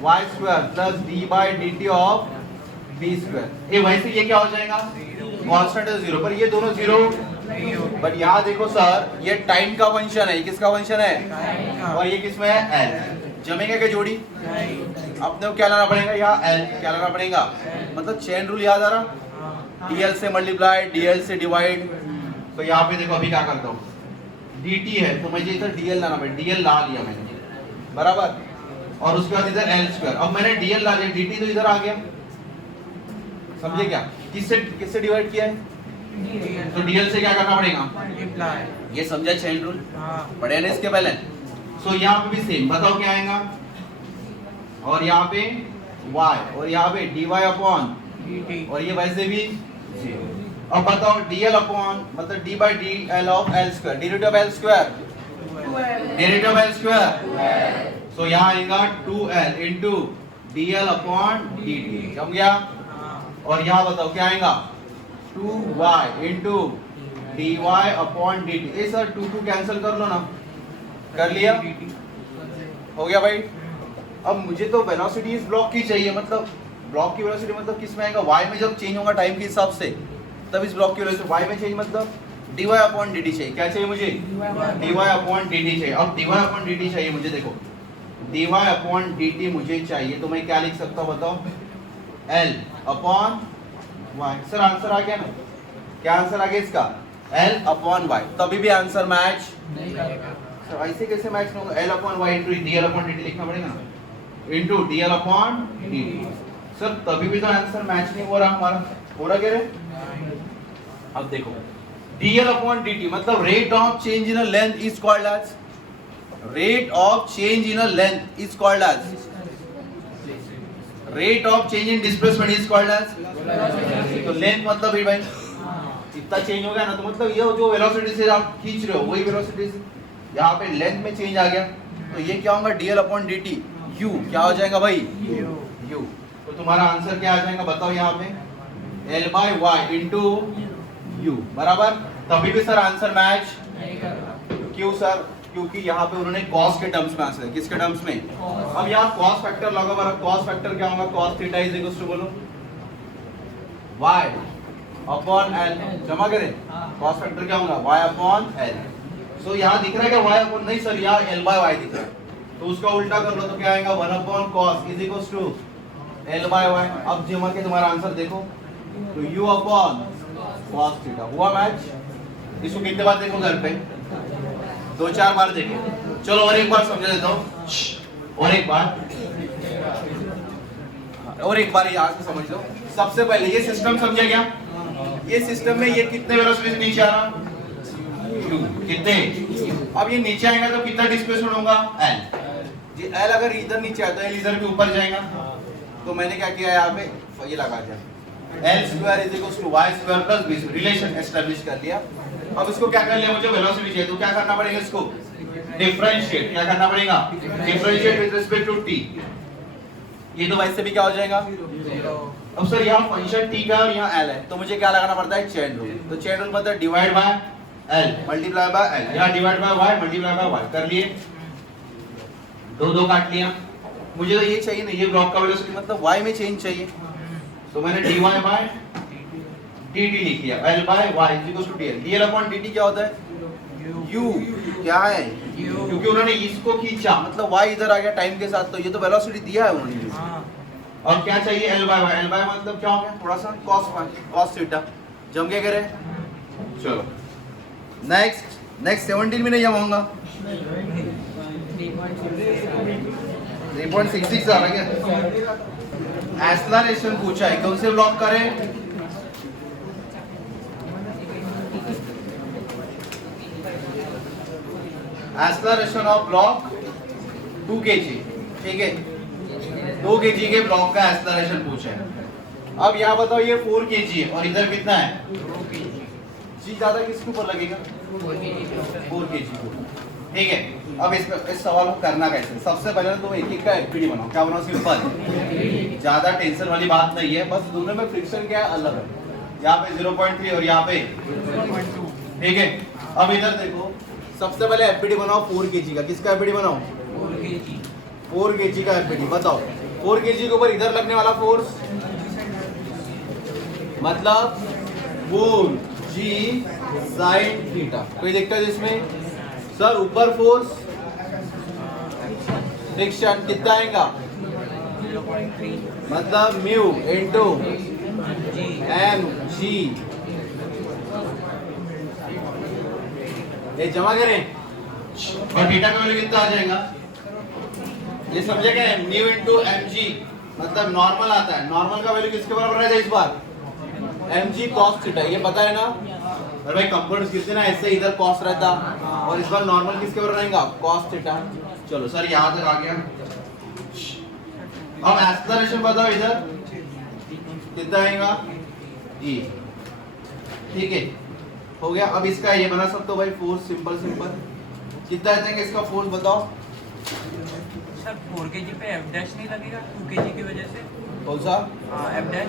y square plus d by dt of b square. ये वैसे ये क्या हो जाएगा? कांस्टेंट है 0, पर ये दोनों 0 बट यहाँ देखो सर, ये टाइम का फंक्शन है, ये किसका फंक्शन है, और ये किसमें है, एल। जमेगा क्या जोड़ी, अपने को क्या लाना पड़ेगा, यहाँ एल क्या लाना पड़ेगा, मतलब चेन रूल याद आ रहा, डीएल से मल्टीप्लाई, डीएल से डिवाइड। तो यहाँ पे देखो अभी क्या करता हूँ, dt है तो मुझे इधर dl लाना पड़ेगा, dl ला लिया मैंने, बराबर, और उसके बाद इधर l स्क्वायर। अब मैंने dl ला लिया, dt तो इधर आ गया, समझे क्या, किससे डिवाइड किया है, तो dl से क्या करना पड़ेगा, ये समझा चेन रूल, पढ़े ना इसके पहले। सो यहाँ पे भी सेम, बताओ क्या आएगा, और यहाँ पे y, और यहाँ पे dy अपॉन, और ये वैसे भी 0। अब बताओ dl अपॉन मतलब d by D L of L square, derivative of L square, derivative of L square, so यहाँ आएगा 2l into dl upon dt, जम गया। और यहाँ बताओ क्या आएगा, 2y into dy upon dt। ए सर 2 कैंसिल कर लो ना, कर लिया, हो गया भाई। अब मुझे तो वेलोसिटी इस ब्लॉक की चाहिए, मतलब ब्लॉक की वेलोसिटी मतलब किस में आएगा, y में जब चेंज होगा टाइम के हिसाब से, तब इस ब्लॉक की वेलोसिटी y में चेंज मतलब dy अपॉन dt चाहिए। क्या चाहिए मुझे, dy अपॉन dt चाहिए। अब dy अपॉन dt चाहिए मुझे, देखो dy अपॉन dt मुझे चाहिए, तो मैं क्या लिख सकता हूँ बताओ, l upon y। Sir answer आ गया ना, क्या आंसर आ गया इसका, l अपॉन y। तभी भी आंसर मैच सर, ऐसे कैसे मैच नहीं होगा, l upon y into dl upon dt लिखना पड़ेगा ना, into dl upon dt। Sir तभी भी तो आंसर मैच नहीं हो रहा हमारा, हो रहा क्या रे। अब देखो dl अपॉन dt मतलब rate of change in a length is called as, rate of change in a length is called as, rate of change in displacement is called as. तो लेंथ मतलब ही भाई इतना चेंज हो गया ना, तो मतलब ये जो वेलोसिटी से आप खींच रहे हो वही वेलोसिटी से यहाँ पे लेंथ में चेंज आ गया, तो ये क्या होगा dl अपॉन dt, u क्या हो जाएगा भाई, u। तो तुम्हारा आंसर क्या आ जाएगा बताओ, यहाँ पे l by y into u, बराबर। तभी भी सर आंसर मैच, क्यों सर, क्योंकि यहाँ पे उन्होंने cos के टर्म्स में आंसर है, किसके टर्म्स में, अब यहाँ cos फैक्टर लगा हुआ, cos फैक्टर क्या होगा, cos theta is equal to बोलो y अपॉन l, जमा करें, cos फैक्टर क्या होगा y अपॉन l। सो यहाँ दिख रहा है क्या y अपॉन, नहीं सर यहाँ l बाय y दिख रहा है, तो उसका उल्टा कर लो तो क्या आएगा, 1 upon cos is equal to l by y। अब जमा के तुम्हारा आंसर देखो, तो u अपॉन cos थीटा, हुआ मैच। इसको कितने बार देखो घर पे, 2-4 बार देखो। चलो और एक बार समझा देता हूँ, और एक बार याद से समझ लो। सबसे पहले ये सिस्टम समझा क्या, ये सिस्टम में ये कितने वेलोसिटी से नीचे आ रहा, कितने, अब ये नीचे आएगा तो कितना डिस्प्लेसमेंट होगा, l। जी l अगर इधर नीचे आता है, l इधर भी ऊपर जाएगा, तो मैंने क्या किया यहाँ पे ये लगा दिया, l square is equal to y square plus b, relation establish कर लिया। अब इसको क्या कर लिया, मुझे वेलोसिटी चाहिए, तो क्या करना पड़ेगा, इसको डिफरेंशिएट, क्या करना पड़ेगा, differentiate with respect to t। ये तो वैसे भी क्या हो जाएगा, अब सर यहाँ फंक्शन t का और यहाँ l है, तो मुझे क्या लगाना पड़ता है, चेन रूल। तो चेन रूल मतलब divide by l multiply by l, यहाँ divide by y multiply by y कर लिए, 2 काट लिया। मुझे तो ये चाहिए ना, ये ब्लॉक का वेलोसिटी मतलब y में चेंज चाहिए, तो मैंने dy बाय dt लिख लिया, l by y is equal to dl। dl upon dt क्या होता है, u क्या है, क्योंकि उन्होंने इसको खींचा मतलब y इधर आ गया टाइम के साथ, तो ये तो वेलोसिटी दिया है उन्होंने। और क्या चाहिए, l by y, l by मतलब क्या हो गया, थोड़ा सा cos थीटा, जम के करे। चलो नेक्स्ट 17 में नहीं जमाऊंगा, 3.66 आ रहा है क्या, एक्सेलरेशन पूछा है, कौन से ब्लॉक करें, एक्सेलरेशन ऑफ ब्लॉक 2 kg, ठीक है, 2 kg के ब्लॉक का एक्सेलरेशन पूछा है। अब यहाँ बताओ ये 4 kg है और इधर कितना है, जी ज्यादा किसके ऊपर लगेगा, 4 kg को, ठीक है। अब इस सवाल को करना कैसे, सबसे पहले तुम एक का एफपीडी बनाओ, क्या बनाओ, सिंपल, ज्यादा टेंशन वाली बात नहीं है, बस दोनों में फ्रिक्शन क्या है अलग है, यहाँ पे 0.3 और यहाँ पे 0.2, ठीक है। अब इधर देखो, सबसे पहले एफपीडी बनाओ 4 kg का, किसका एफपीडी बनाओ, 4 kg का एफपीडी। बताओ 4 kg के ऊपर इधर लगने वाला फोर्स मतलब 4g साइन थीटा। कोई दिक्कत इसमें? सर ऊपर फोर्स फ्रिक्शन कितना आएगा? 0.3 मतलब mu into g m g. ये जमा करें और थीटा का वैल्यू कितना आ जाएगा? ये समझे क्या? म्यू इंटू एम जी मतलब नॉर्मल आता है। नॉर्मल का वैल्यू किसके बराबर रहेगा इस बार? एम जी कॉस थीटा। ये पता है ना? और भाई कंपाउंड्स कितने ना ऐसे इधर कॉस रहता और इस बार नॉर्मल किसके बराबर रहेगा? Cos theta. चलो सर यहाँ तक आ गया। अब एक्सेलरेशन बताओ इधर कितना आएगा? ई। ठीक है हो गया। अब इसका ये बना सकते हो भाई फोर्स। सिंपल सिंपल कितना देंगे इसका फोर्स बताओ? सर 4 kg पे एफ डैश नहीं लगेगा 2 kg की वजह से? कौन सा? एफ डैश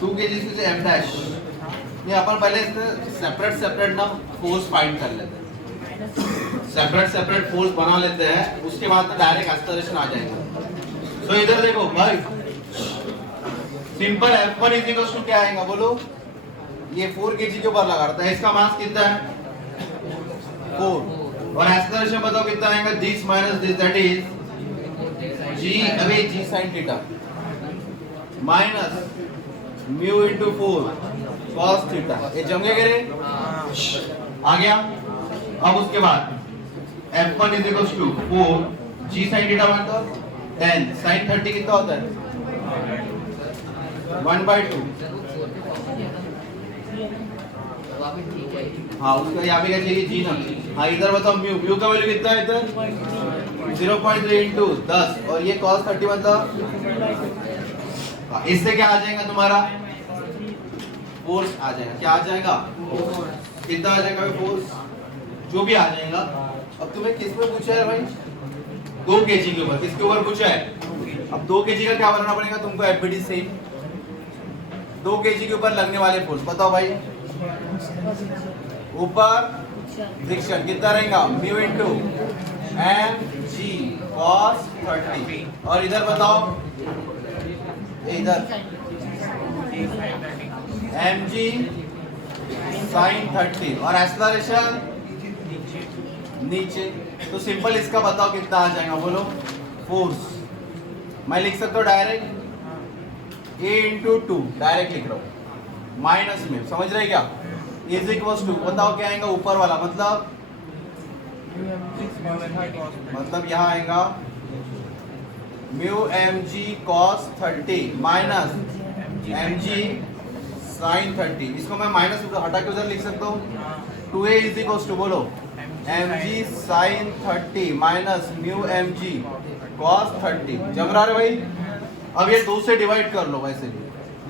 2 kg से एम डैश। ये अपन पहले सेपरेट सेपरेट ना फोर्स फाइंड कर लेते हैं। सेपरेट फोर्स बना लेते हैं उसके बाद में डायरेक्ट एक्सेलरेशन आ जाएगा। तो इधर देखो भाई सिंपल F1 इक्वल्स टू क्या आएगा बोलो? ये 4 kg के ऊपर लगा रहता है। इसका मास कितना है? 4 और एक्सेलरेशन बताओ कितना आएगा? This minus this that is G. अबे G sin theta minus mu into 4 cos theta. ये जम गए आ गया। अब उसके बाद F1 is equals to 4 g sin theta मतलब 10 sin 30 कितना होता है? 1/2। हाँ उसका यहाँ पे क्या चाहिए? जी ना। हाँ इधर बताओ म्यू। म्यू का वैल्यू कितना है इधर? 0.3 इंटू 10 और ये cos 30 मतलब इससे क्या आ जाएगा तुम्हारा? फोर्स आ जाएगा। क्या आ जाएगा? कितना आ जाएगा फोर्स? जो भी आ जाएगा। अब तुम्हें किस पे पूछा है भाई? 2 kg के ऊपर। किसके ऊपर पूछा है? अब 2 kg का क्या बनाना पड़ेगा तुमको? एफबीडी से 2 kg के ऊपर लगने वाले फोर्स बताओ भाई। ऊपर फ्रिक्शन कितना रहेगा? Mu into m g cos 30 और इधर बताओ इधर एम जी साइन 30 और एक्सेलरेशन नीचे। तो सिंपल इसका बताओ कितना आ जाएगा बोलो? फोर्स मैं लिख सकता हूँ डायरेक्ट ए इंटू 2 डायरेक्ट लिख रहा हूँ माइनस में। समझ रहे क्या? इज इक्वल्स टू बताओ क्या आएगा ऊपर वाला? मतलब यहाँ आएगा म्यू एम जी cos 30 minus m g sine 30। इसको मैं माइनस हटा के उधर लिख सकता हूँ 2a इज इक्वल्स टू बोलो m g sine 30 minus mu m जी कॉस 30। जम रहा है भाई? अब ये 2 से डिवाइड कर लो वैसे भी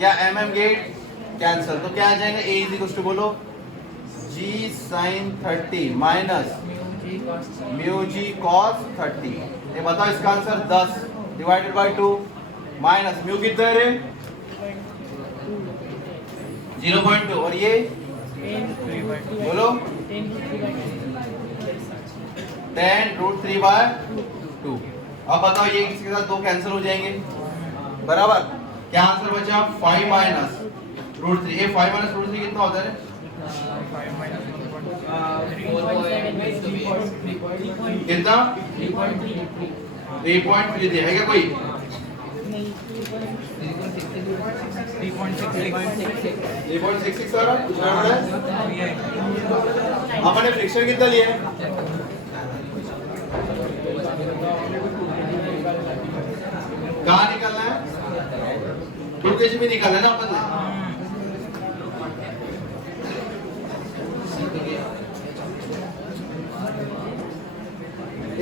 या mm गेट कैंसिल। तो क्या आ जाएगा? a इज इक्वल्स टू बोलो g sign 30 minus mu G cos 30। ये बताओ इसका answer 10 divided by 2 minus mu कितना है रे? 0.2 और ये बोलो 10√3/2। अब बताओ ये इसके साथ 2 कैंसिल हो जाएंगे बराबर। क्या आंसर बचा? 5 माइनस √3। ये 5 माइनस √3 कितना होता है? कितना? 3.3 है क्या कोई? 3.66 आ रहा है। अपने फ्रिक्शन कितना लिया है? कहाँ निकालना है? 2 kg में निकालना है ना अपन ने।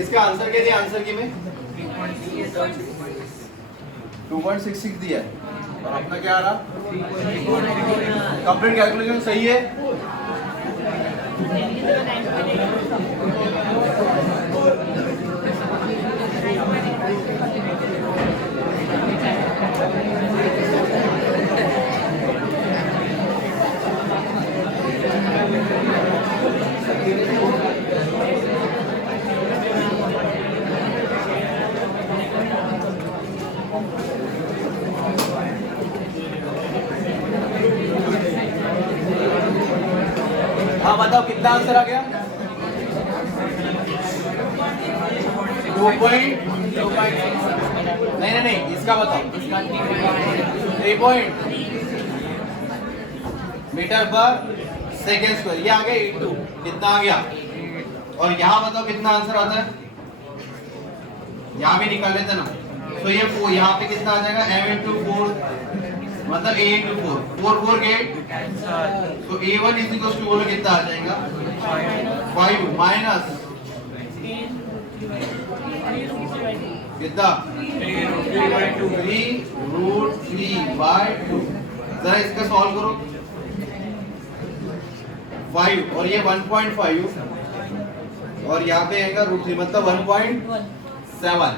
इसका आंसर क्या दिया? आंसर की में 2.66 दिया है और अपना क्या आ रहा? कंप्लीट कैलकुलेशन सही है। आ गया 2.2 नहीं, इसका बताओ 3 मीटर पर सेकेंड स्क्वायर, ये आ गया 82, कितना आ गया? और यहाँ बताओ कितना आंसर आता है, यहाँ भी निकाल लेते ना। तो ये यहाँ पे कितना आ जाएगा, m into 4 मतलब a into 4, 4 गेट, तो a1 is equals to बोलो कितना आ जाएगा 5 माइनस कितना 3√3/2। जरा इसका सॉल्व करो 5 और ये 1.5 और यहाँ पे आएगा √3 मतलब 1.7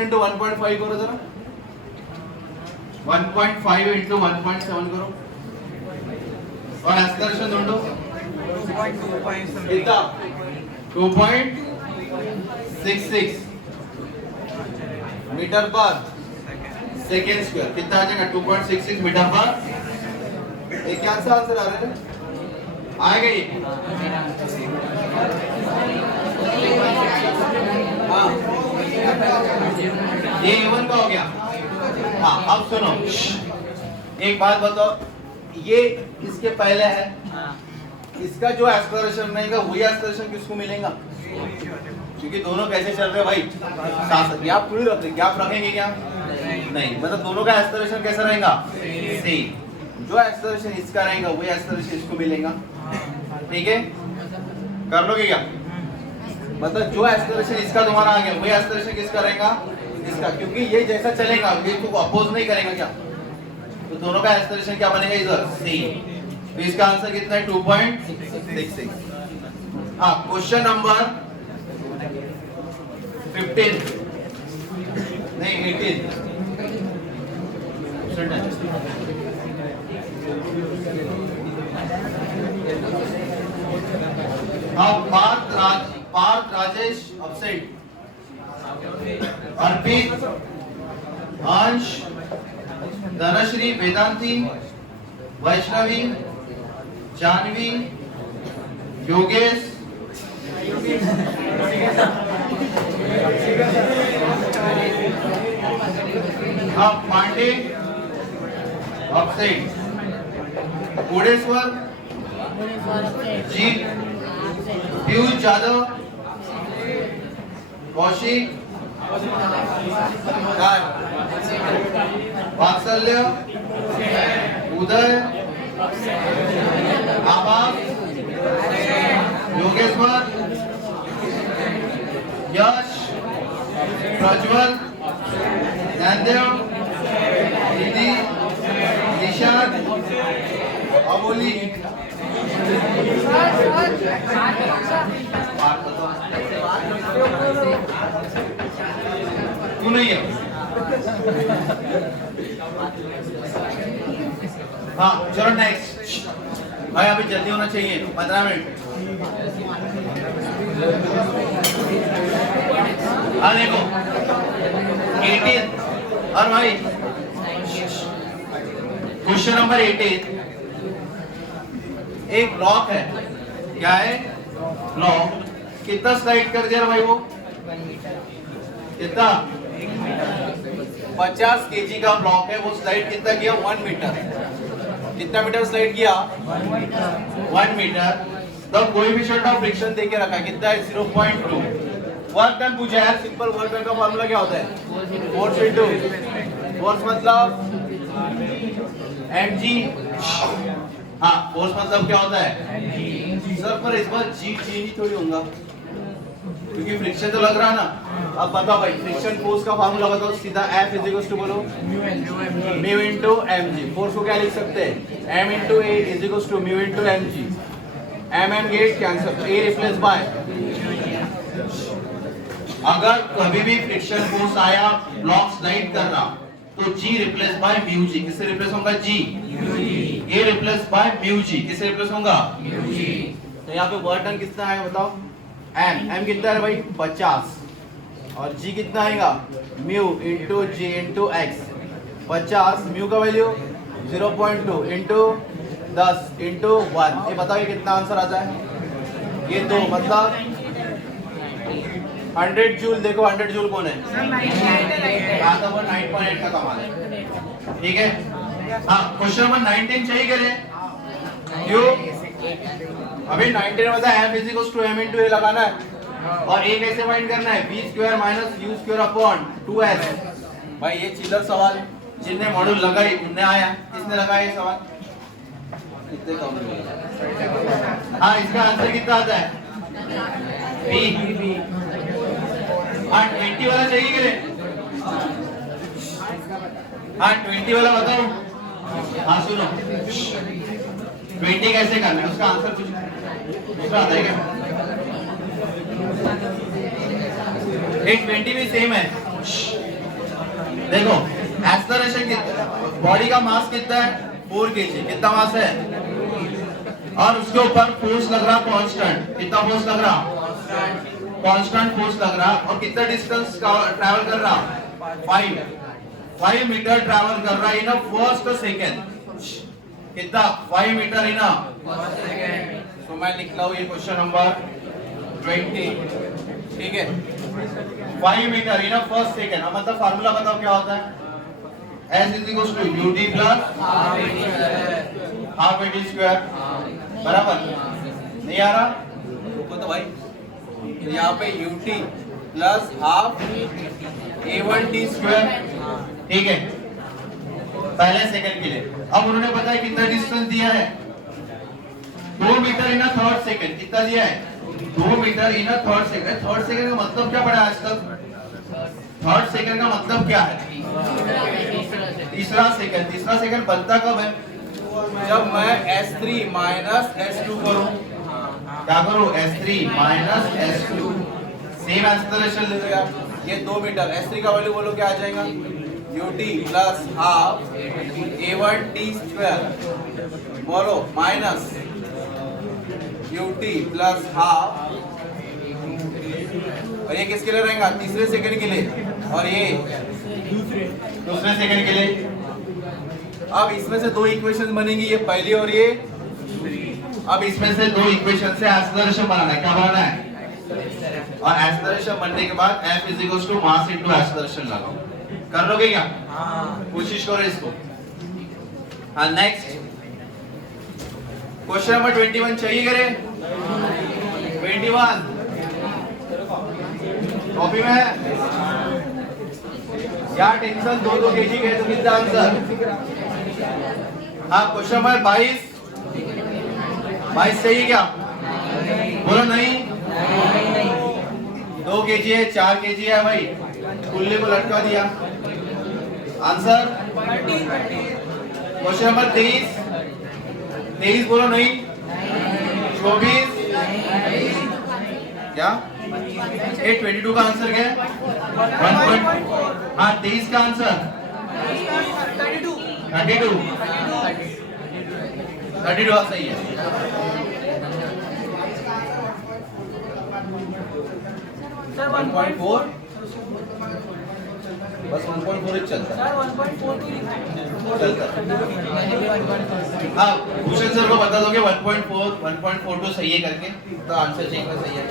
into 1.5 करो जरा 1.5 into 1.7 करो और एक्सलेरेशन ढूंढो कितना 2.66 मीटर पर सेकेंड स्क्वायर, कितना आ जाएगा 2.66 मीटर पर। एक क्या सा आंसर आ रहा है, आएगा ये हाँ ये A1 का हो गया। हाँ अब सुनो, एक बात बताओ, ये इसके पहले है, इसका जो एक्सप्लोरेशन रहेगा वही एक्सप्लोरेशन किसको मिलेगा? क्योंकि दोनों कैसे चल रहे हैं भाई, साथ गैप थोड़ी रखते, गैप रखेंगे क्या? नहीं, मतलब दोनों का एक्सप्लोरेशन कैसा रहेगा, सेम। जो एक्सप्लोरेशन इसका रहेगा वही एक्सप्लोरेशन इसको मिलेगा। ठीक है, कर लोगे क्या? मतलब जो एक्सप्लोरेशन इसका तुम्हारा आ गया वही एक्सप्लोरेशन किसका रहेगा, इसका, क्योंकि ये जैसा चलेगा ये तो अपोज नहीं करेगा क्या, तो दोनों का एक्सप्लोरेशन क्या बनेगा इधर, सेम। तो इसका आंसर कितना है 2.66। हाँ, क्वेश्चन नंबर 15 नहीं 18। अब पार्थ राजेश अपसेट, अर्पित, अंश, धनश्री, वेदांती, वैष्णवी, जानवी, योगेश, अब पांडे अपसेट, कोडेश्वर, जीत, पीयूष यादव, कौशिक, वात्सल्य, उदय, आभास, योगेश्वर, यश, प्रज्वल, नंदेव, निधि, निशांत, अमोली। क्यों नहीं है? हाँ चलो नेक्स्ट भाई, अभी जल्दी होना चाहिए, 15 मिनट। हाँ देखो 18 और भाई क्वेश्चन नंबर 18, एक ब्लॉक है, क्या है ब्लॉक, कितना स्लाइड कर दिया भाई वो, कितना 50 केजी का ब्लॉक है, वो स्लाइड कितना किया 1 मीटर, कितना मीटर स्लाइड किया 1 मीटर। तो कोएफिशिएंट ऑफ फ्रिक्शन देके रखा है, कितना है 0.2। वर्क डन पूछा है, सिंपल वर्क डन का फार्मूला क्या होता है, फोर्स इनटू फोर्स मतलब mg। हाँ फोर्स मतलब क्या होता है सर, पर इस बार जी चेंज थोड़ी होगा क्योंकि फ्रिक्शन तो लग रहा है ना। अब बताओ भाई, फ्रिक्शन फोर्स का फार्मूला बताओ सीधा, F इज इक्वल टू बोलो म्यू इनटू mg। फोर्स को क्या लिख सकते हैं, m इनटू a is equal to mu into mg। mm get cancel, a replace by, अगर कभी भी फ्रिक्शन फोर्स आया ब्लॉक स्लाइड कर रहा तो g replace by mu G, किससे रिप्लेस होगा g, a replace by mu G, किससे रिप्लेस होगा म्यू जी। तो यहाँ पे वर्क डन कितना आएगा बताओ, m कितना है भाई 50 और g कितना आएगा mu into g into x। 50 mu का वैल्यू 0.2 इनटू 10 इंटू 1, ये बताओ ये कितना आंसर आता है? ये 2 मतलब 100 जूल। देखो 100 जूल कौन है? कहा था वो 9.8 का कमाल है। ठीक है, हाँ क्वेश्चन नंबर 19 चाहिए क्या रे? क्यों? अभी 19 में बताया f is equal to m into a लगाना है और a कैसे फाइंड करना है? b square minus u square upon 2s। भाई ये चिल्लर सवाल, जिनने मॉड्यूल लगाई उनने आया, किसने लगाया ये सवाल? कितने कम मिलेगा? हाँ इसका आंसर कितना आता है? b। हाँ 20 वाला चाहिए क्या रे? हाँ 20 वाला बताओ। हाँ सुनो 20 कैसे करना है उसका आंसर कुछ दूसरा आता है क्या? एक 20 भी सेम है। देखो एक्सेलरेशन कितना, बॉडी का मास कितना है? 4 kg। कितना मास है? और उसके ऊपर फोर्स लग रहा कांस्टेंट। कितना फोर्स लग रहा? कांस्टेंट फोर्स लग रहा। और कितना डिस्टेंस ट्रैवल कर रहा? 5 मीटर ट्रैवल कर रहा इन अ फर्स्ट सेकंड। कितना? 5 metre in a first second. तो मैं लिख रहा हूं ये क्वेश्चन नंबर 20। ठीक है, 5 metre in a first second. मतलब फार्मूला बताओ क्या होता है? S is equal to ut plus half at square. बराबर? नहीं आ रहा? रुको तो भाई, यहाँ पे ut plus half a1t square. ठीक है, पहले सेकंड के लिए। अब उन्होंने बताया कितना डिस्टेंस दिया है? 2 metre in a third second. कितना दिया है? 2 metre in a third second. Third second का मतलब क्या पढ़ा आज तक? थर्ड सेकंड का मतलब क्या है? तीसरा सेकंड। तीसरा सेकंड बनता कब है? जब मैं S3 माइनस S2 करूं। क्या करूं? S3 minus S2। Same acceleration ले लो यार। ये 2 मीटर, S3 का वैल्यू बोलो क्या आ जाएगा? ut plus half a1t square. बोलो माइनस ut प्लस हाफ, और ये किसके लिए रहेगा? तीसरे सेकंड के लिए, और ये दूसरे सेकंड के लिए। अब इसमें से 2 इक्वेशन बनेंगी, ये पहली और ये। अब इसमें से 2 इक्वेशन से एक्सेलरेशन बनाना है। क्या बनाना है? और एक्सेलरेशन बनने के बाद f is equal to mass into acceleration लगाओ। कर लोगे क्या? कोशिश करो इसको। हाँ नेक्स्ट क्वेश्चन नंबर 21 चाहिए करे? 21 कॉपी में है यार। टेंशन 2 kg गए तो कितना आंसर? हाँ क्वेश्चन नंबर 22 चाहिए क्या? बोलो नहीं। 2 kg है, 4 kg है भाई, कुल्ले को लटका दिया। आंसर क्वेश्चन नंबर 23 बोलो नहीं। 24 क्या? 22 का आंसर क्या है? 1. हाँ 23 का आंसर 32 सही है। सर 1.4 बस 1.4 ही चलता है। हाँ भूषण सर को बता दोगे 1.4 1.42 सही है करके, तो आंसर चाहिए तो सही है।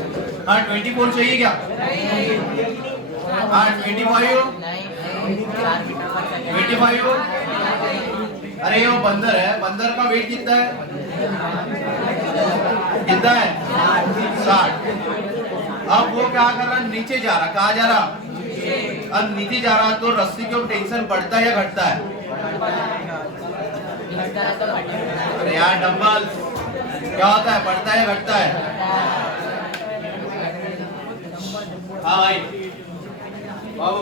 हाँ 24 चाहिए क्या? हाँ 25 अरे ये वो बंदर है, बंदर का वेट कितना है? कितना है? 60। अब वो क्या कर रहा है? नीचे जा रहा। कहाँ जा रहा? अब नीचे जा रहा तो रस्सी के ऊपर टेंशन बढ़ता है या घटता है? अरे यार डंबल क्या होता है? बढ़ता है या घटता है? हाँ भाई बाबू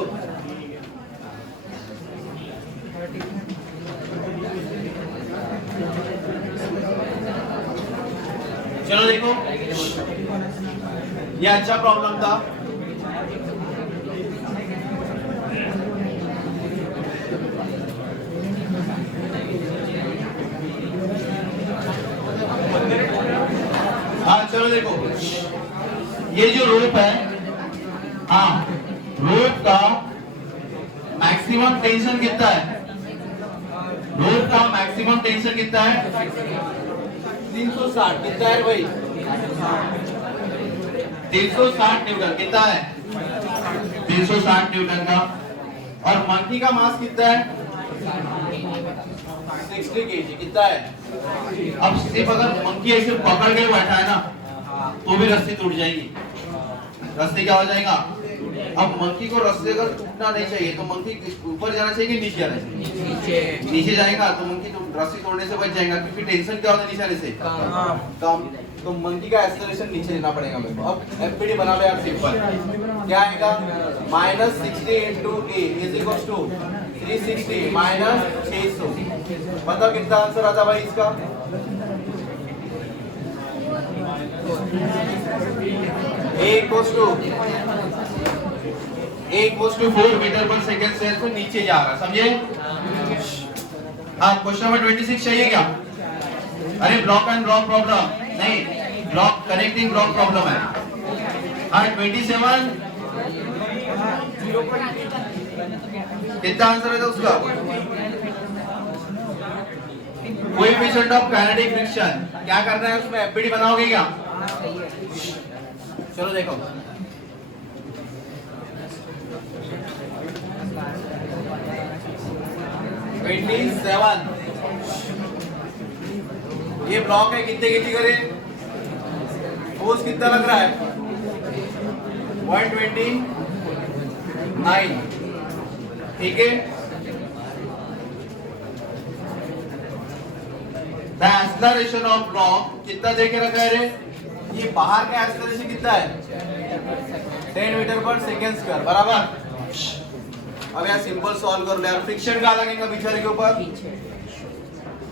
चलो देखो ये अच्छा प्रॉब्लम था। हाँ चलो देखो ये जो रोप है, हाँ रोप का मैक्सिमम टेंशन कितना है? रोप का मैक्सिमम टेंशन कितना है? 360। कितना है भाई? 360 न्यूटन। कितना है? 360 न्यूटन का। और मंकी का मास कितना है? 60 kg। कितना है? अब सिर्फ अगर मंकी ऐसे पकड़ के बैठा है ना तो भी रस्सी टूट जाएगी। रस्सी क्या हो जाएगा? अब मंकी को रस्सी अगर टूटना नहीं चाहिए तो मंकी ऊपर जाना चाहिए कि नीचे जाना चाहिए? नीचे जाएगा तो मंकी तो रस्सी तोड़ने से बच जाएगा, क्योंकि टेंशन क्या होता है नीचे आने से? कम। तो मंकी का एक्सेलरेशन नीचे लेना पड़ेगा मेरे को। अब एफपीडी बना लो यार सिंपल। क्या आएगा? -60 into a is equals to 360 - 600। बताओ कितना आंसर आता भाई इसका? a equals to 4 मीटर पर सेकंड से नीचे जा रहा है, समझे? हाँ, क्वेश्चन नंबर 26 चाहिए क्या? अरे ब्लॉक एंड ब्लॉक प्रॉब्लम नहीं, ब्लॉक कनेक्टिंग ब्लॉक प्रॉब्लम है। हाँ 27 कितना आंसर है उसका? Coefficient of kinetic friction. क्या करना है उसमें? एफपीडी बनाओगे क्या? चलो देखो। ये ब्लॉक है, कितने केजी करे? फोर्स कितना लग रहा है? 129। ठीक है। द एक्सेलरेशन ऑफ ब्लॉक कितना देके रखा है रे? ये बाहर का एक्सेलरेशन कितना है? 10 मीटर पर सेकेंड स्क्वायर, बराबर। अब यार सिंपल सॉल्व कर लो यार। फ्रिक्शन का लगेगा बेचारे के ऊपर?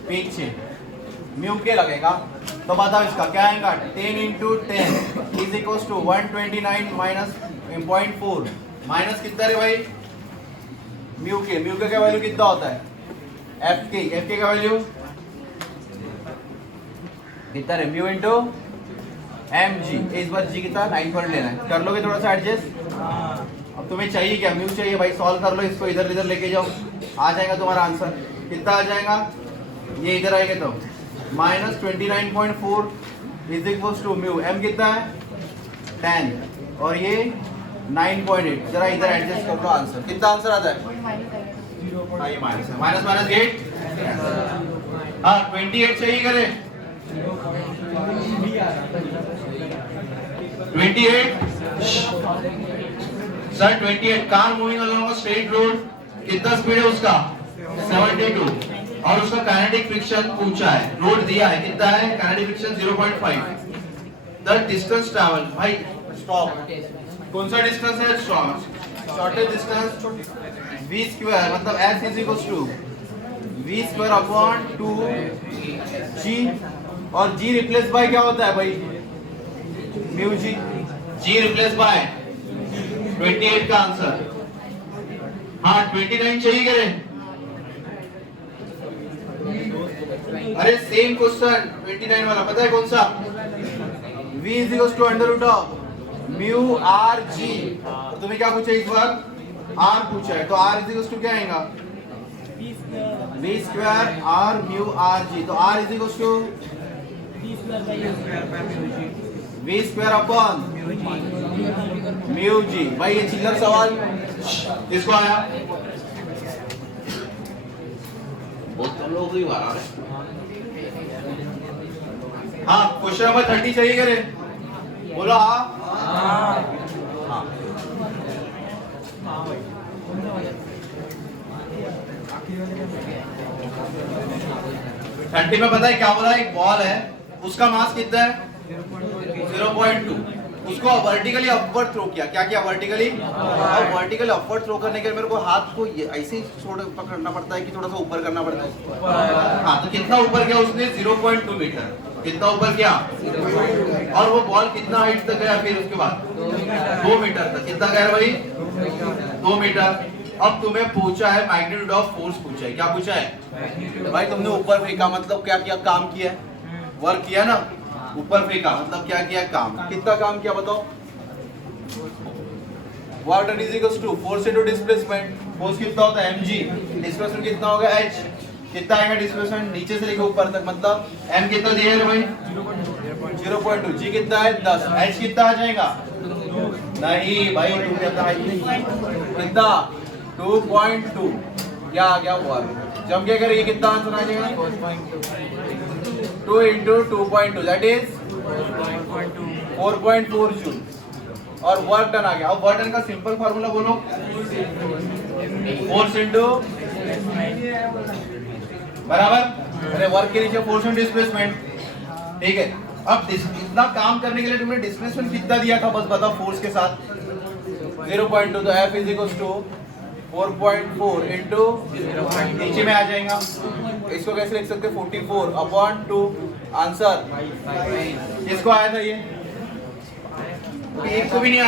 पीछे म्यू के लगेगा। तो बताओ इसका क्या आएगा? 10 into 10 is equals to 129 minus 0.4 minus कितना रे भाई? म्यू के का वैल्यू कितना होता है? एफ के का वैल्यू कितना रे? Mu into m g. इस बार जी कितना? 9 पॉइंट लेना है। कर लोगे थोड़ा सा एडजस्ट? अब तुम्हें चाहिए क्या? म्यू चाहिए भाई। सॉल्व कर लो इसको, इधर इधर लेके जाओ, आ जाएगा तुम्हारा आंसर। कितना आ जाएगा? ये इधर आएगा तो -29.4 is equals to mu. M कितना है? 10 और ये 9.8। जरा इधर एडजस्ट कर लो, आंसर कितना आंसर आता है? हाँ, ये माइनस है। माइनस 8। हाँ 28 चाहिए करे? 28 sir 28। Car moving along a straight road, कितना स्पीड है उसका? 72। और उसका काइनेटिक फ्रिक्शन पूछा है, रोड दिया है, कितना है kinetic friction? 0.5। The distance travel, भाई स्टॉप, कौन सा डिस्टेंस है? शॉर्टेस्ट डिस्टेंस v स्क्वायर, मतलब s is equals to v square upon 2g। और g रिप्लेस बाय क्या होता है भाई? Mu g. g replace by 28 का आंसर। हाँ 29 चाहिए करे? अरे सेम क्वेश्चन 29 वाला, पता है कौन सा? v is equals to under root of mu are g. तुम्हें क्या पूछा इस बार? r पूछा है, तो r इज इक्वल्स टू क्या आएगा? v square r mu are G. तो r is equals to v square upon mu G. भाई ये चिल्लर सवाल किसको आया? बहुत लोग ही मारा है। हाँ क्वेश्चन नंबर 30 चाहिए करे? बोलो। हाँ 30 में पता है क्या बोला? एक बॉल है, उसका मास कितना है? 0.2। उसको वर्टिकली अपवर्ड थ्रो किया। क्या किया? वर्टिकली। और वर्टिकली अपवर्ड थ्रो करने के लिए मेरे को हाथ को ऐसे ही छोड़ पकड़ना पड़ता है कि थोड़ा सा ऊपर करना पड़ता है? हाँ, तो कितना ऊपर किया उसने? 0.2 मीटर। कितना ऊपर किया? और वो बॉल कितना हाइट तक गया फिर उसके बाद? 2 मीटर तक। कितना गया भाई? 2 मीटर। अब तुम्हें पूछा है मैग्नीट्यूड ऑफ फोर्स पूछा है। क्या पूछा है भाई? तुमने ऊपर फेंका, मतलब क्या किया? काम किया, वर्क किया ना। ऊपर फेंका मतलब क्या किया? काम। कितना काम किया बताओ? Water is equals to force into displacement. Force कितना होता है? mg। डिस्प्लेसमेंट कितना होगा? h। कितना आएगा डिस्प्लेसमेंट नीचे से लेकर ऊपर तक, मतलब m कितना दिया है भाई 0.2, g कितना है 10, h कितना आ जाएगा नहीं भाई 2 कितना है कितना 2.2, क्या आ गया 1, जब क्या करें ये कितना आंसर आ जाएगा 2 into 2.2 दैट इज 4.4 जूल, और वर्क डन आ गया। अब वर्क डन का सिंपल फार्मूला बोलो, फोर्स इनटू बराबर, अरे वर्क के नीचे फोर्स इनटू डिस्प्लेसमेंट, ठीक है। अब इतना काम करने के लिए तुमने डिस्प्लेसमेंट कितना दिया था बस बताओ, फोर्स के साथ 0.2, तो F is equal to 4.4 into नीचे में आ जाएगा, इसको कैसे लिख सकते 44/2, आंसर किसको आया था ये, एक को भी नहीं आया।